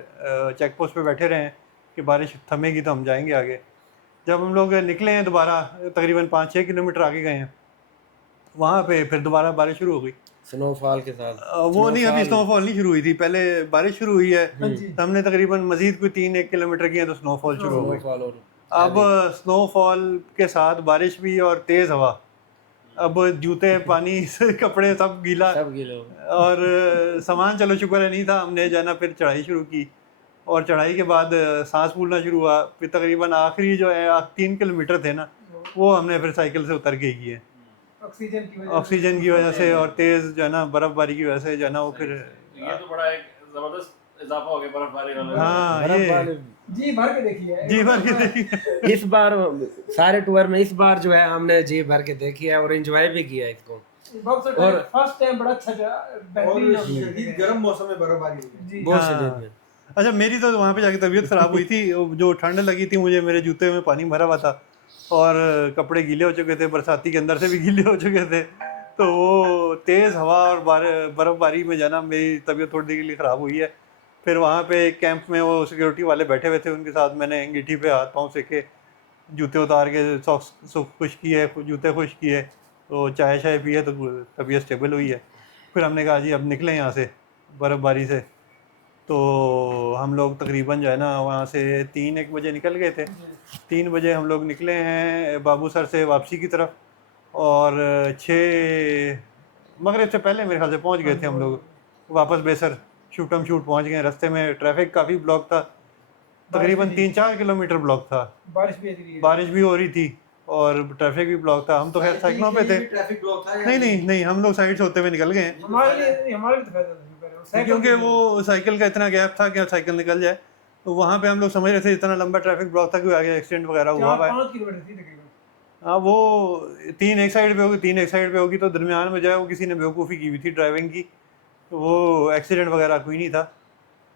चेक पोस्ट पे बैठे रहे कि बारिश थमेगी तो हम जाएंगे आगे। जब हम लोग निकले हैं दोबारा तकरीबन 5-6 किलोमीटर आगे गए हैं, वहाँ पे फिर दोबारा बारिश शुरू हो गई। स्नोफॉल के साथ वो नहीं, अभी स्नोफॉल नहीं शुरू हुई थी, पहले बारिश शुरू हुई है। तो हमने तकरीबन मजीद कोई 3-1 किलोमीटर किया तो स्नोफॉल शुरू हो गई। स्नोफॉल और अब स्नोफॉल के साथ बारिश भी और तेज़ हवा, अब जूते पानी से कपड़े सब गीला सब गीले हो गए। और सामान चलो शुक्र है नहीं था। हमने जाना फिर चढ़ाई शुरू की और चढ़ाई के बाद सांस फूलना शुरू हुआ। फिर तकरीबन आखिरी जो है 3 किलोमीटर थे ना, वो हमने फिर साइकिल से उतर के ही किए ऑक्सीजन की वजह से और तेज़ जो है ना बर्फ़बारी की वजह से जो है ना वो फिर। ये तो बड़ा एक जबरदस्त इजाफा हो गया बर्फबारी वाला। हाँ, ये बर्फबारी जी भर के देखिए। जी भर के देखिए। इस बार सारे टूर में इस बार जो है हमने जी भर के देखी है और एंजॉय भी किया है इसको। और फर्स्ट टाइम बड़ा अच्छा बेहतरीन और शदीद गर्म मौसम में बर्फबारी हुई है। जी बहुत हाँ। शदीद में। अच्छा, मेरी तो वहाँ पे जाके तबीयत ख़राब हुई थी। जो ठंड लगी थी मुझे, मेरे जूते में पानी भरा हुआ था और कपड़े गीले हो चुके थे, बरसाती के अंदर से भी गीले हो चुके थे। तो वो तेज़ हवा और बर्फ़बारी में जाना मेरी तबीयत थोड़ी देर के लिए ख़राब हुई है। फिर वहाँ पे एक कैंप में वो सिक्योरिटी वाले बैठे हुए थे, उनके साथ मैंने अंगीठी पे हाथ पाँव सेके, जूते उतार के सॉक्स खुश किए, जूते खुश किए, तो चाय शाय पिए तो तबीयत स्टेबल हुई है। फिर हमने कहा जी अब निकलें यहाँ से बर्फ़बारी से। तो हम लोग तकरीबन जो है ना वहाँ से 3-1 बजे निकल गए थे। 3 बजे हम लोग निकले हैं बाबू सर से वापसी की तरफ और 6 मगरिब से पहले मेरे ख्याल से पहुँच गए थे हम लोग वापस बेसर शूटम शूट पहुँच गए। रास्ते में ट्रैफिक काफ़ी ब्लॉक था, तकरीबन 3-4 किलोमीटर ब्लॉक था। बारिश भी हो रही थी और ट्रैफिक भी ब्लॉक था। हम तो खैर साइकिलों पे थे। ट्रैफिक ब्लॉक था या नहीं, हम लोग साइड से होते हुए निकल गए हैं हमारे लिए तो फायदा नहीं, क्योंकि वो साइकिल का इतना गैप था कि साइकिल निकल जाए। तो वहाँ पे हम लोग समझ रहे थे इतना लंबा ट्रैफिक ब्लॉक था कि आगे एक्सीडेंट वगैरह हुआ है। 4-5 किलोमीटर थी तकरीबन। हाँ, वो 3 एक साइड पे होगी, 3 एक साइड पे होगी, तो दरमियान में जाए वो किसी ने बेवकूफ़ी की हुई थी ड्राइविंग की, तो वो एक्सीडेंट वगैरह कोई नहीं था।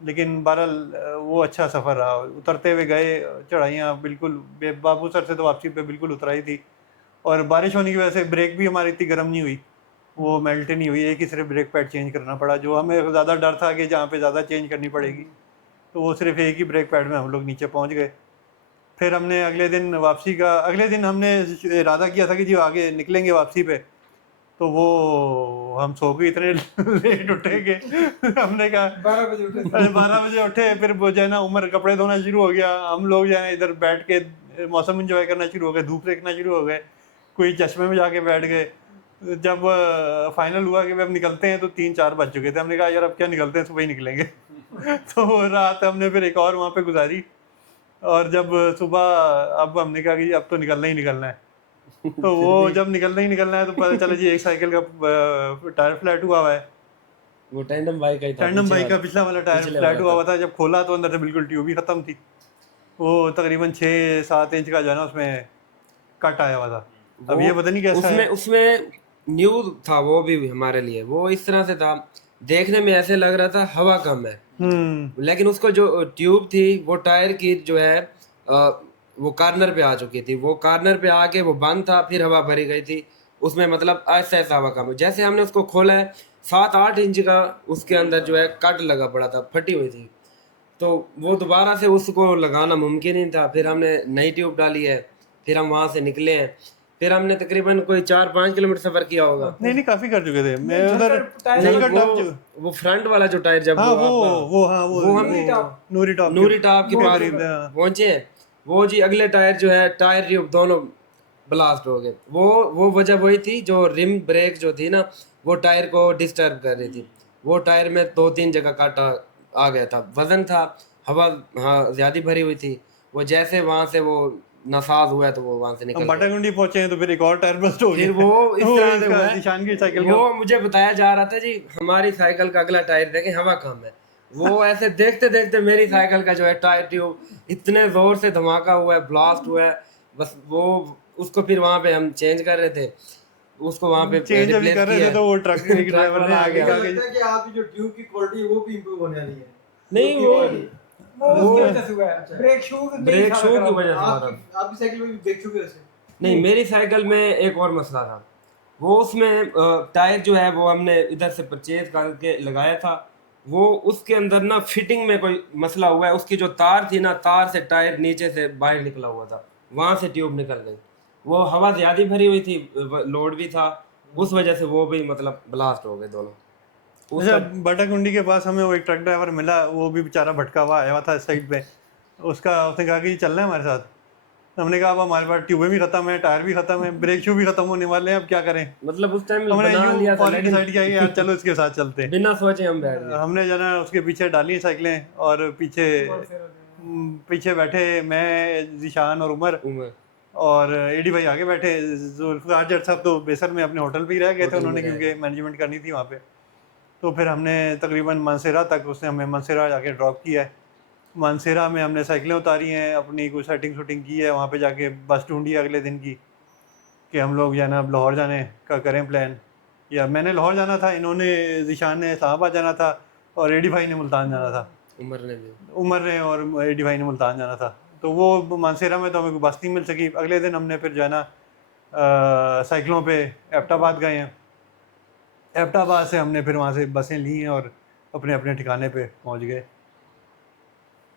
लेकिन बहरहाल वो अच्छा सफ़र रहा। उतरते हुए गए, चढ़ाइयाँ बिल्कुल बाबू सर से तो वापसी पे बिल्कुल उतराई थी और बारिश होने की वजह से ब्रेक भी हमारी इतनी गर्म नहीं हुई, वो मेल्ट नहीं हुई। एक ही सिर्फ ब्रेक पैड चेंज करना पड़ा, जो हमें ज़्यादा डर था कि जहाँ पे ज़्यादा चेंज करनी पड़ेगी, तो वो सिर्फ एक ही ब्रेक पैड में हम लोग नीचे पहुँच गए। फिर हमने अगले दिन हमने इरादा किया था कि जी आगे निकलेंगे वापसी पे, तो वो हम सो के इतने लेट उठे कि हमने कहा 12 बजे उठे। 12 बजे उठे। फिर वो जो है ना उमर कपड़े धोना शुरू हो गया, हम लोग जो है इधर बैठ के मौसम इंजॉय करना शुरू हो गए, धूप सेकना शुरू हो गए, कोई चश्मे में जाके बैठ गए। जब फाइनल हुआ कि अब निकलते हैं तो 3-4 बज चुके थे। हमने कहा यार अब क्या निकलते हैं, सुबह ही निकलेंगे। तो रात हमने फिर एक और वहाँ पे गुजारी और जब सुबह अब हमने कहा कि अब तो निकलना ही निकलना है। तो वो जब निकलना ही निकलना है तो पता चला जी एक साइकिल का टायर फ्लैट हुआ है। वो टैंडम बाइक का ही था, टैंडम बाइक का पीछे पिछला वाला टायर पिछले फ्लैट वाला हुआ हुआ था। जब खोला तो अंदर से बिल्कुल ट्यूब ही ख़त्म थी। वो तकरीबन 6-7 इंच का जो है ना उसमें कट आया हुआ था। अब वो- ये पता नहीं कैसा है। उसमें न्यू था वो भी हमारे लिए। वो इस तरह से था, देखने में ऐसे लग रहा था हवा कम है, लेकिन उसको जो ट्यूब थी वो टायर की जो है वो कार्नर पे आ चुकी थी। वो कार्नर पे आके वो बंद था, फिर हवा भरी गई थी उसमें, मतलब ऐसा ऐसा हवा कम। जैसे हमने उसको खोला है 7-8 इंच का उसके अंदर जो है कट लगा पड़ा था, फटी हुई थी। तो वो दोबारा से उसको लगाना मुमकिन नहीं था। फिर हमने नई ट्यूब डाली है, फिर हम वहाँ से निकले हैं। फिर हमने तकरीबन कोई 4-5 किलोमीटर सफ़र किया होगा। नहीं काफ़ी कर चुके थे। मैं उधर नहीं, झलकर टॉप वो फ्रंट वाला जो टायर जब हाँ वो वो हम नूरी टॉप के पास पहुंचे हैं, वो जी अगले टायर जो है टायर ट्यूब दोनों ब्लास्ट हो गए। वो वजह वही थी, जो रिम ब्रेक जो थी ना वो टायर को डिस्टर्ब कर रही थी। वो टायर में 2-3 जगह काटा आ गया था, वजन था, हवा हाँ ज़्यादा भरी हुई थी। वो जैसे वहाँ से वो नासाज हुआ है तो वो वहाँ से निकल गया। बाटागुंडी पहुंचे हैं तो फिर एक और टायर बस्ट हो गया। फिर वो इस तरह से हुआ है। निशान की साइकिल का वो मुझे बताया जा रहा था जी हमारी साइकिल का अगला टायर देखें हवा कम है, वो ऐसे देखते देखते मेरी साइकिल का जो है टायर ट्यूब इतने जोर से धमाका हुआ है, ब्लास्ट हुआ है, बस वो उसको फिर वहाँ पे हम चेंज कर रहे थे, उसको वहाँ पे चेंज अभी replace कर रहे किया थे तो वो ट्रक के ट्रक ड्राइवर ने वाला आ आगे गया। आगे लगता है कि आपकी जो ट्यूब की क्वालिटी है वो भी इम्प्रूव होने वाली है। नहीं वो वो उसकी वजह से हुआ है, ब्रेक शू ब्रेक शू की वजह से हुआ था। आपकी साइकिल में भी ब्रेक शू की वजह से? नहीं, मेरी साइकिल में एक और मसला था, वो उसमें टायर जो है वो हमने इधर से परचेज करके लगाया था, वो उसके अंदर ना फिटिंग में कोई मसला हुआ है, उसकी जो तार थी ना, तार से टायर नीचे से बाहर निकला हुआ था, वहाँ से ट्यूब निकल गई, वो हवा ज़्यादा भरी हुई थी, लोड भी था, उस वजह से वो भी मतलब ब्लास्ट हो गए दोनों। अच्छा, उसका बाटाकुंडी के पास हमें वो एक ट्रक ड्राइवर मिला, वो भी बेचारा भटका हुआ आया हुआ था साइड पे। उसका उसने कहा कि चलना है हमारे साथ। हमने कहा अब हमारे पास ट्यूबें भी खत्म है, टायर भी खत्म है, ब्रेक शू भी खत्म होने वाले हैं, अब क्या करें। मतलब उस टाइम हमने बना लिया था, यूँ डिसाइड किया कि यार चलो इसके साथ चलते हैं। बिना सोचे हम बैठ गए। हमने जो है ना उसके पीछे डाली साइकिलें और पीछे बैठे मैं, जीशान और उमर, उमर और एडी भाई आगे बैठे। जुल्फिकार जट साहब तो बेसर में अपने होटल पे ही रह गए थे होटल में उन्होंने, रह क्योंकि मैनेजमेंट करनी थी वहाँ पे। तो फिर हमने तकरीबन मानसेरा तक, उसने हमें मानसेरा जाके ड्रॉप किया है। मानसेरा में हमने साइकिलें उतारी हैं, अपनी कुछ सेटिंग शूटिंग की है, वहाँ पे जाके बस ढूंढी अगले दिन की कि हम लोग जो है ना अब लाहौर जाने का करें प्लान। या मैंने लाहौर जाना था, इन्होंने ज़ीशान ने इस्लामाबाद जाना था और एडी भाई ने मुल्तान जाना था। उमर ने भी उमर ने और एडी भाई ने मुल्तान जाना था। तो वो मानसेरा में तो हमें कोई बस नहीं मिल सकी। अगले दिन हमने फिर जो है ना साइकिलों पे एबटाबाद गए हैं। एबटाबाद से हमने फिर वहाँ से बसें ली हैं और अपने अपने ठिकाने पे पहुँच गए।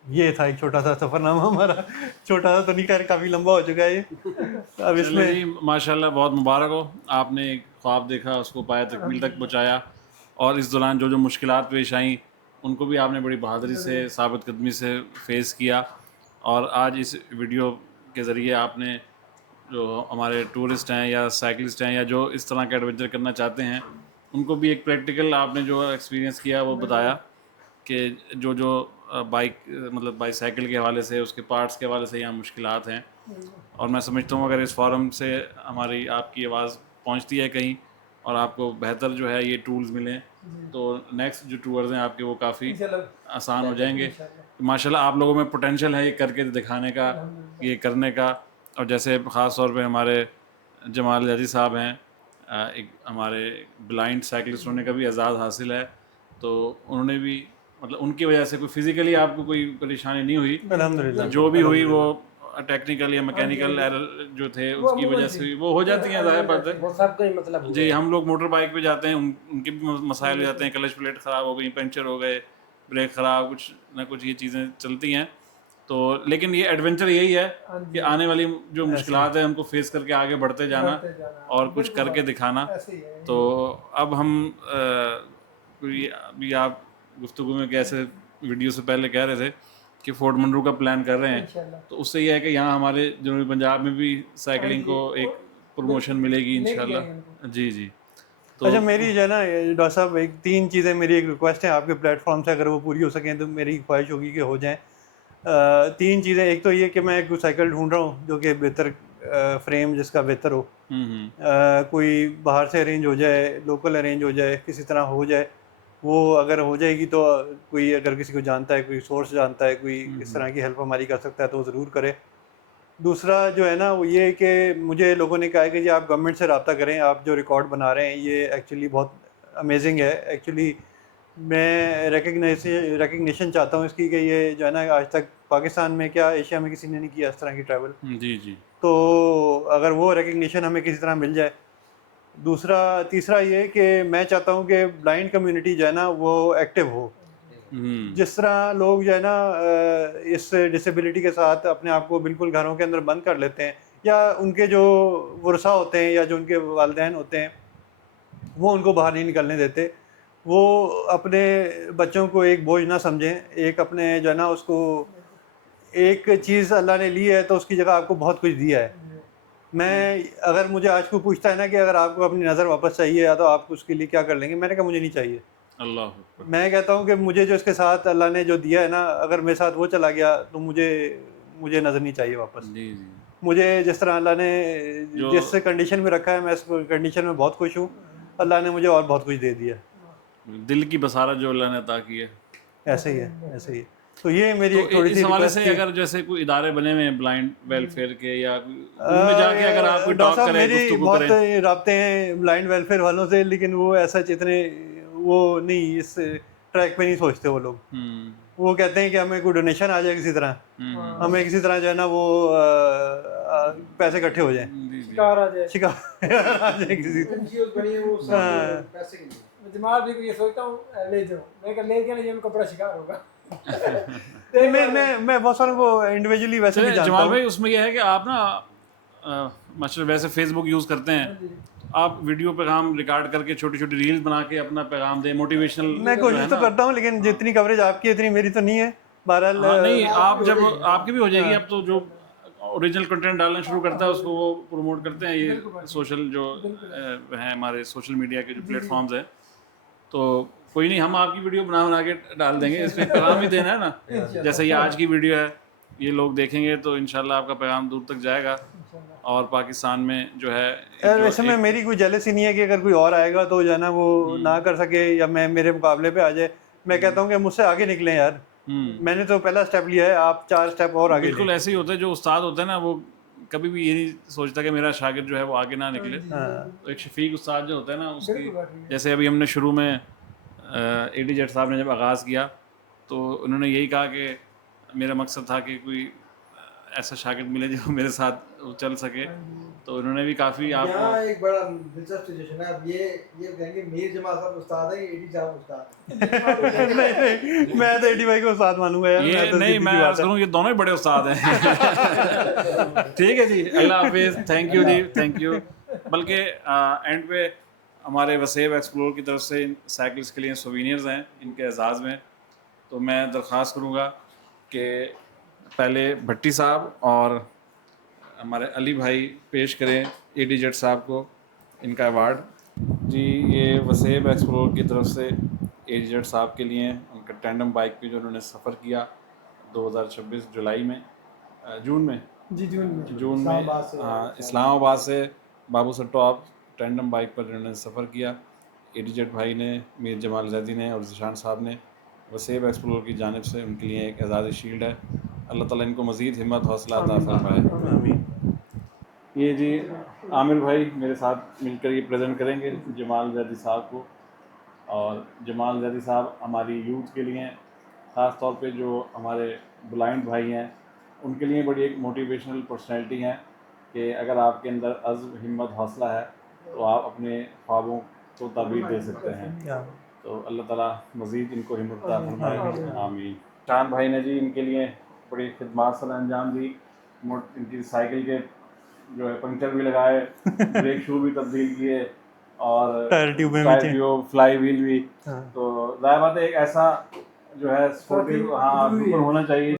ये था एक छोटा सा सफ़रनामा हमारा। छोटा सा तो नहीं, खैर काफ़ी लंबा हो चुका है ये। अब चलिए इसमें जी, माशाल्लाह बहुत मुबारक हो, आपने एक ख्वाब देखा, उसको पाया, तकमील तक पहुँचाया, और इस दौरान जो जो मुश्किलात पेश आईं उनको भी आपने बड़ी बहादुरी से, साबित कदमी से फेस किया। और आज इस वीडियो के ज़रिए आपने जो हमारे टूरिस्ट हैं या साइकिलिस्ट हैं या जो इस तरह का एडवेंचर करना चाहते हैं, उनको भी एक प्रैक्टिकल आपने जो एक्सपीरियंस किया वो बताया कि जो जो बाइक मतलब बाईसाइकिल के हवाले से, उसके पार्ट्स के हवाले से यहाँ मुश्किलात हैं। और मैं समझता हूँ अगर इस फोरम से हमारी आपकी आवाज़ पहुँचती है कहीं और आपको बेहतर जो है ये टूल्स मिलें, तो नेक्स्ट जो टूर्स हैं आपके वो काफ़ी आसान हो जाएंगे। माशाल्लाह आप लोगों में पोटेंशियल है ये करके दिखाने का, ये करने का। और जैसे ख़ास तौर पे हमारे जमाल जाजी साहब हैं, एक हमारे ब्लाइंड साइकिलिस्ट होने का भी एजाज़ हासिल है, तो उन्होंने भी मतलब उनकी वजह से कोई फिज़िकली आपको कोई परेशानी नहीं हुई, अल्हम्दुलिल्लाह जो भी हुई वो टेक्निकल या मैकेनिकल एरर जो थे उसकी वजह से भी वो हो जाती हैं, ज़ाहिर बात है। वो सब कोई मतलब हुआ जी, है। हम लोग मोटर बाइक पे जाते हैं, उनके भी मसाइल हो जाते हैं, क्लच प्लेट ख़राब हो गई, पंचर हो गए, ब्रेक ख़राब, कुछ ना कुछ ये चीज़ें चलती हैं। तो लेकिन ये एडवेंचर यही है कि आने वाली जो मुश्किलात है उनको फेस करके आगे बढ़ते जाना और कुछ करके दिखाना। तो अब हम कोई अभी आप गुफ्तगू में कैसे वीडियो से पहले कह रहे थे कि फोर्ट मनरू का प्लान कर रहे हैं, तो उससे यह है कि यहाँ हमारे जनूबी पंजाब में भी साइकिलिंग को एक प्रमोशन मिलेगी इंशाल्लाह। जी जी। तो अच्छा, मेरी जो है ना डॉक्टर साहब, एक 3 चीज़ें मेरी एक रिक्वेस्ट है आपके प्लेटफॉर्म से, अगर वो पूरी हो सकें तो मेरी ख्वाहिश होगी कि हो जाएं। 3 चीज़ें, एक तो ये कि मैं एक साइकिल ढूंढ रहा हूँ जो कि बेहतर फ्रेम जिसका बेहतर हो, कोई बाहर से अरेंज हो जाए, लोकल अरेंज हो जाए, किसी तरह हो जाए। वो अगर हो जाएगी तो कोई अगर किसी को जानता है, कोई सोर्स जानता है, कोई इस तरह की हेल्प हमारी कर सकता है तो ज़रूर करे। दूसरा जो है ना वो ये कि मुझे लोगों ने कहा है कि जी आप गवर्नमेंट से रब्ता करें, आप जो रिकॉर्ड बना रहे हैं ये एक्चुअली बहुत अमेजिंग है। एक्चुअली मैं रिकग्निशन चाहता हूँ इसकी कि ये जो है ना आज तक पाकिस्तान में क्या एशिया में किसी ने नहीं किया इस तरह की ट्रैवल। जी जी। तो अगर वो रिकग्निशन हमें किसी तरह मिल जाए। तीसरा ये कि मैं चाहता हूँ कि ब्लाइंड कम्युनिटी जो है ना वो एक्टिव हो। जिस तरह लोग जो है ना इस डिसेबिलिटी के साथ अपने आप को बिल्कुल घरों के अंदर बंद कर लेते हैं, या उनके जो वर्सा होते हैं या जो उनके वालिदैन होते हैं वो उनको बाहर नहीं निकलने देते, वो अपने बच्चों को एक बोझ ना समझें। एक अपने जो है ना उसको एक चीज़ अल्लाह ने ली है तो उसकी जगह आपको बहुत कुछ दिया है। मैं अगर मुझे आज को पूछता है ना कि अगर आपको अपनी नज़र वापस चाहिए या तो आप उसके लिए क्या कर लेंगे, मैंने कहा मुझे नहीं चाहिए। अल्लाह मैं कहता हूँ कि मुझे जो इसके साथ अल्लाह ने जो दिया है ना, अगर मेरे साथ वो चला गया तो मुझे नज़र नहीं चाहिए वापस। जी जी। मुझे जिस तरह अल्लाह ने जो- जिस कंडीशन में रखा है मैं इस कंडीशन में बहुत खुश हूँ। अल्लाह ने मुझे और बहुत कुछ दे दिया। दिल की बसारत जो अल्लाह ने अता की है। ऐसे ही है, ऐसे ही है। तो ये मेरी तो एक थोड़ी इस सी हवाले रिक्वेस्ट से थी। अगर जैसे कोई इदारे बने हुए हैं ब्लाइंड वेलफेयर के, या उनमें जाके अगर आप कोई डॉक्टर टॉक साहब, करें, मेरी गुफ्तगू बहुत करें। राब्ते हैं ब्लाइंड वेलफेयर वालों से, लेकिन वो ऐसा इतने वो नहीं, इस ट्रैक पे नहीं सोचते वो लोग। वो कहते हैं कि हमें कोई डोनेशन आ जाए किसी तरह, हमें किसी तरह जो है ना वो पैसे इकट्ठे हो जाए, शिकार आ जाए। शिकार आ जाए किसी NGOs बनी है वो सब हाँ। पैसे के लिए। मैं दिमाग भी ये सोचता हूँ ले जाओ, मैं कहा ले के ना ये उनका बड़ा शिकार होगा। मैं बहुत सारों को इंडिविजुअली वैसे भी चलिए जानता जमाल हूँ। भाई, उसमें यह है कि आप ना मास्टर वैसे फेसबुक यूज़ करते हैं, आप वीडियो पैगाम रिकॉर्ड करके छोटी छोटी रील्स बना के अपना पैगाम दें, मोटिवेशनल। मैं कोशिश तो करता हूँ, लेकिन जितनी कवरेज आपकी है इतनी मेरी तो नहीं है। बहरहाल हाँ नहीं, आप जब आपकी भी हो जाएगी, अब तो जो ओरिजिनल कंटेंट डालना शुरू करता है उसको वो प्रमोट करते हैं, ये सोशल जो हैं हमारे सोशल मीडिया के जो प्लेटफॉर्म्स हैं। तो कोई नहीं, हम आपकी वीडियो बना बना के डाल देंगे, इसमें पैगाम ही देना है ना। जैसे ये आज की वीडियो है, ये लोग देखेंगे तो इंशाल्लाह आपका पैगाम दूर तक जाएगा। और पाकिस्तान में जो है यार वैसे में मेरी कोई जेलसी नहीं है कि अगर कोई और आएगा तो जो है ना वो ना कर सके या मैं मेरे मुकाबले पे आ जाए। मैं कहता हूँ कि मुझसे आगे निकलें यार, मैंने तो पहला स्टेप लिया है, आप 4 स्टेप और आगे बिल्कुल ऐसे ही होता है। जो उस्ताद होते हैं ना, वो कभी भी ये नहीं सोचता कि मेरा शागिर्द जो है वो आगे ना निकले। तो एक शफीक उस्ताद जो होता है ना, उसकी जैसे अभी हमने शुरू में AD जट साहब ने जब आगाज़ किया तो उन्होंने यही कहा कि मेरा मकसद था कि कोई ऐसा शागिर्द मिले जो मेरे साथ चल सके। तो उन्होंने भी काफ़ी आपको यहाँ एक बड़ा दिलचस्प सिचुएशन है। अब ये कहेंगे मीर जमाल साहब उस्ताद है, AD साहब उस्ताद है। नहीं, मैं तो AD भाई को उस्ताद मानूंगा यार। ये तो नहीं, सीधी मैं सी बात अर्ज है। करूँ ये दोनों ही बड़े उस्ताद हैं। ठीक है जी, अल्लाह हाफिज़, थैंक यू जी, थैंक यू। बल्कि एंड पे हमारे वसेब एक्सप्लोर की तरफ से साइकिल्स के लिए सोवीनियर्स हैं इनके एजाज़ में। तो मैं दरख्वास्त करूँगा कि पहले भट्टी साहब और हमारे अली भाई पेश करें AD जट साहब को इनका अवार्ड। जी, ये वसेब एक्सप्लोर की तरफ से AD जट साहब के लिए उनका टैंडम बाइक पे जो उन्होंने सफ़र किया 2026 जुलाई में, जून में हाँ, इस्लामाबाद से बाबू सट्टॉप टैंडम बाइक पर उन्होंने सफ़र किया। AD जट भाई ने, मीर जमाल जैदी ने और ज़िशान साहब ने वसेब एक्सप्लोर की जानिब से उनके लिए एक एजाज़ी शील्ड है। अल्लाह ताला इनको मज़ीद हिम्मत हौसला अता फरमाए, आमीन। ये जी आमिर भाई मेरे साथ मिलकर ये प्रेजेंट करेंगे जमाल जैदी साहब को। और जमाल जैदी साहब हमारी यूथ के लिए, ख़ास तौर पे जो हमारे ब्लाइंड भाई हैं उनके लिए बड़ी एक मोटिवेशनल पर्सनैलिटी हैं कि अगर आपके अंदर अज़्म, हिम्मत, हौसला है तो आप अपने ख्वाबों को ताबीर दे सकते हैं। तो अल्लाह ताला मज़ीद इनको हिम्मत अता फरमाए, आमीन। शान भाई ने जी इनके लिए बड़ी खिदमत सर अंजाम दी। इनकी साइकिल के जो है पंक्चर भी लगाए, ब्रेक शू भी तब्दील किए और टायर ट्यूब, फ्लाई व्हील भी। तो ज़ाहिर बात है एक ऐसा जो है स्पोर्टिव हाँ बिल्कुल होना चाहिए।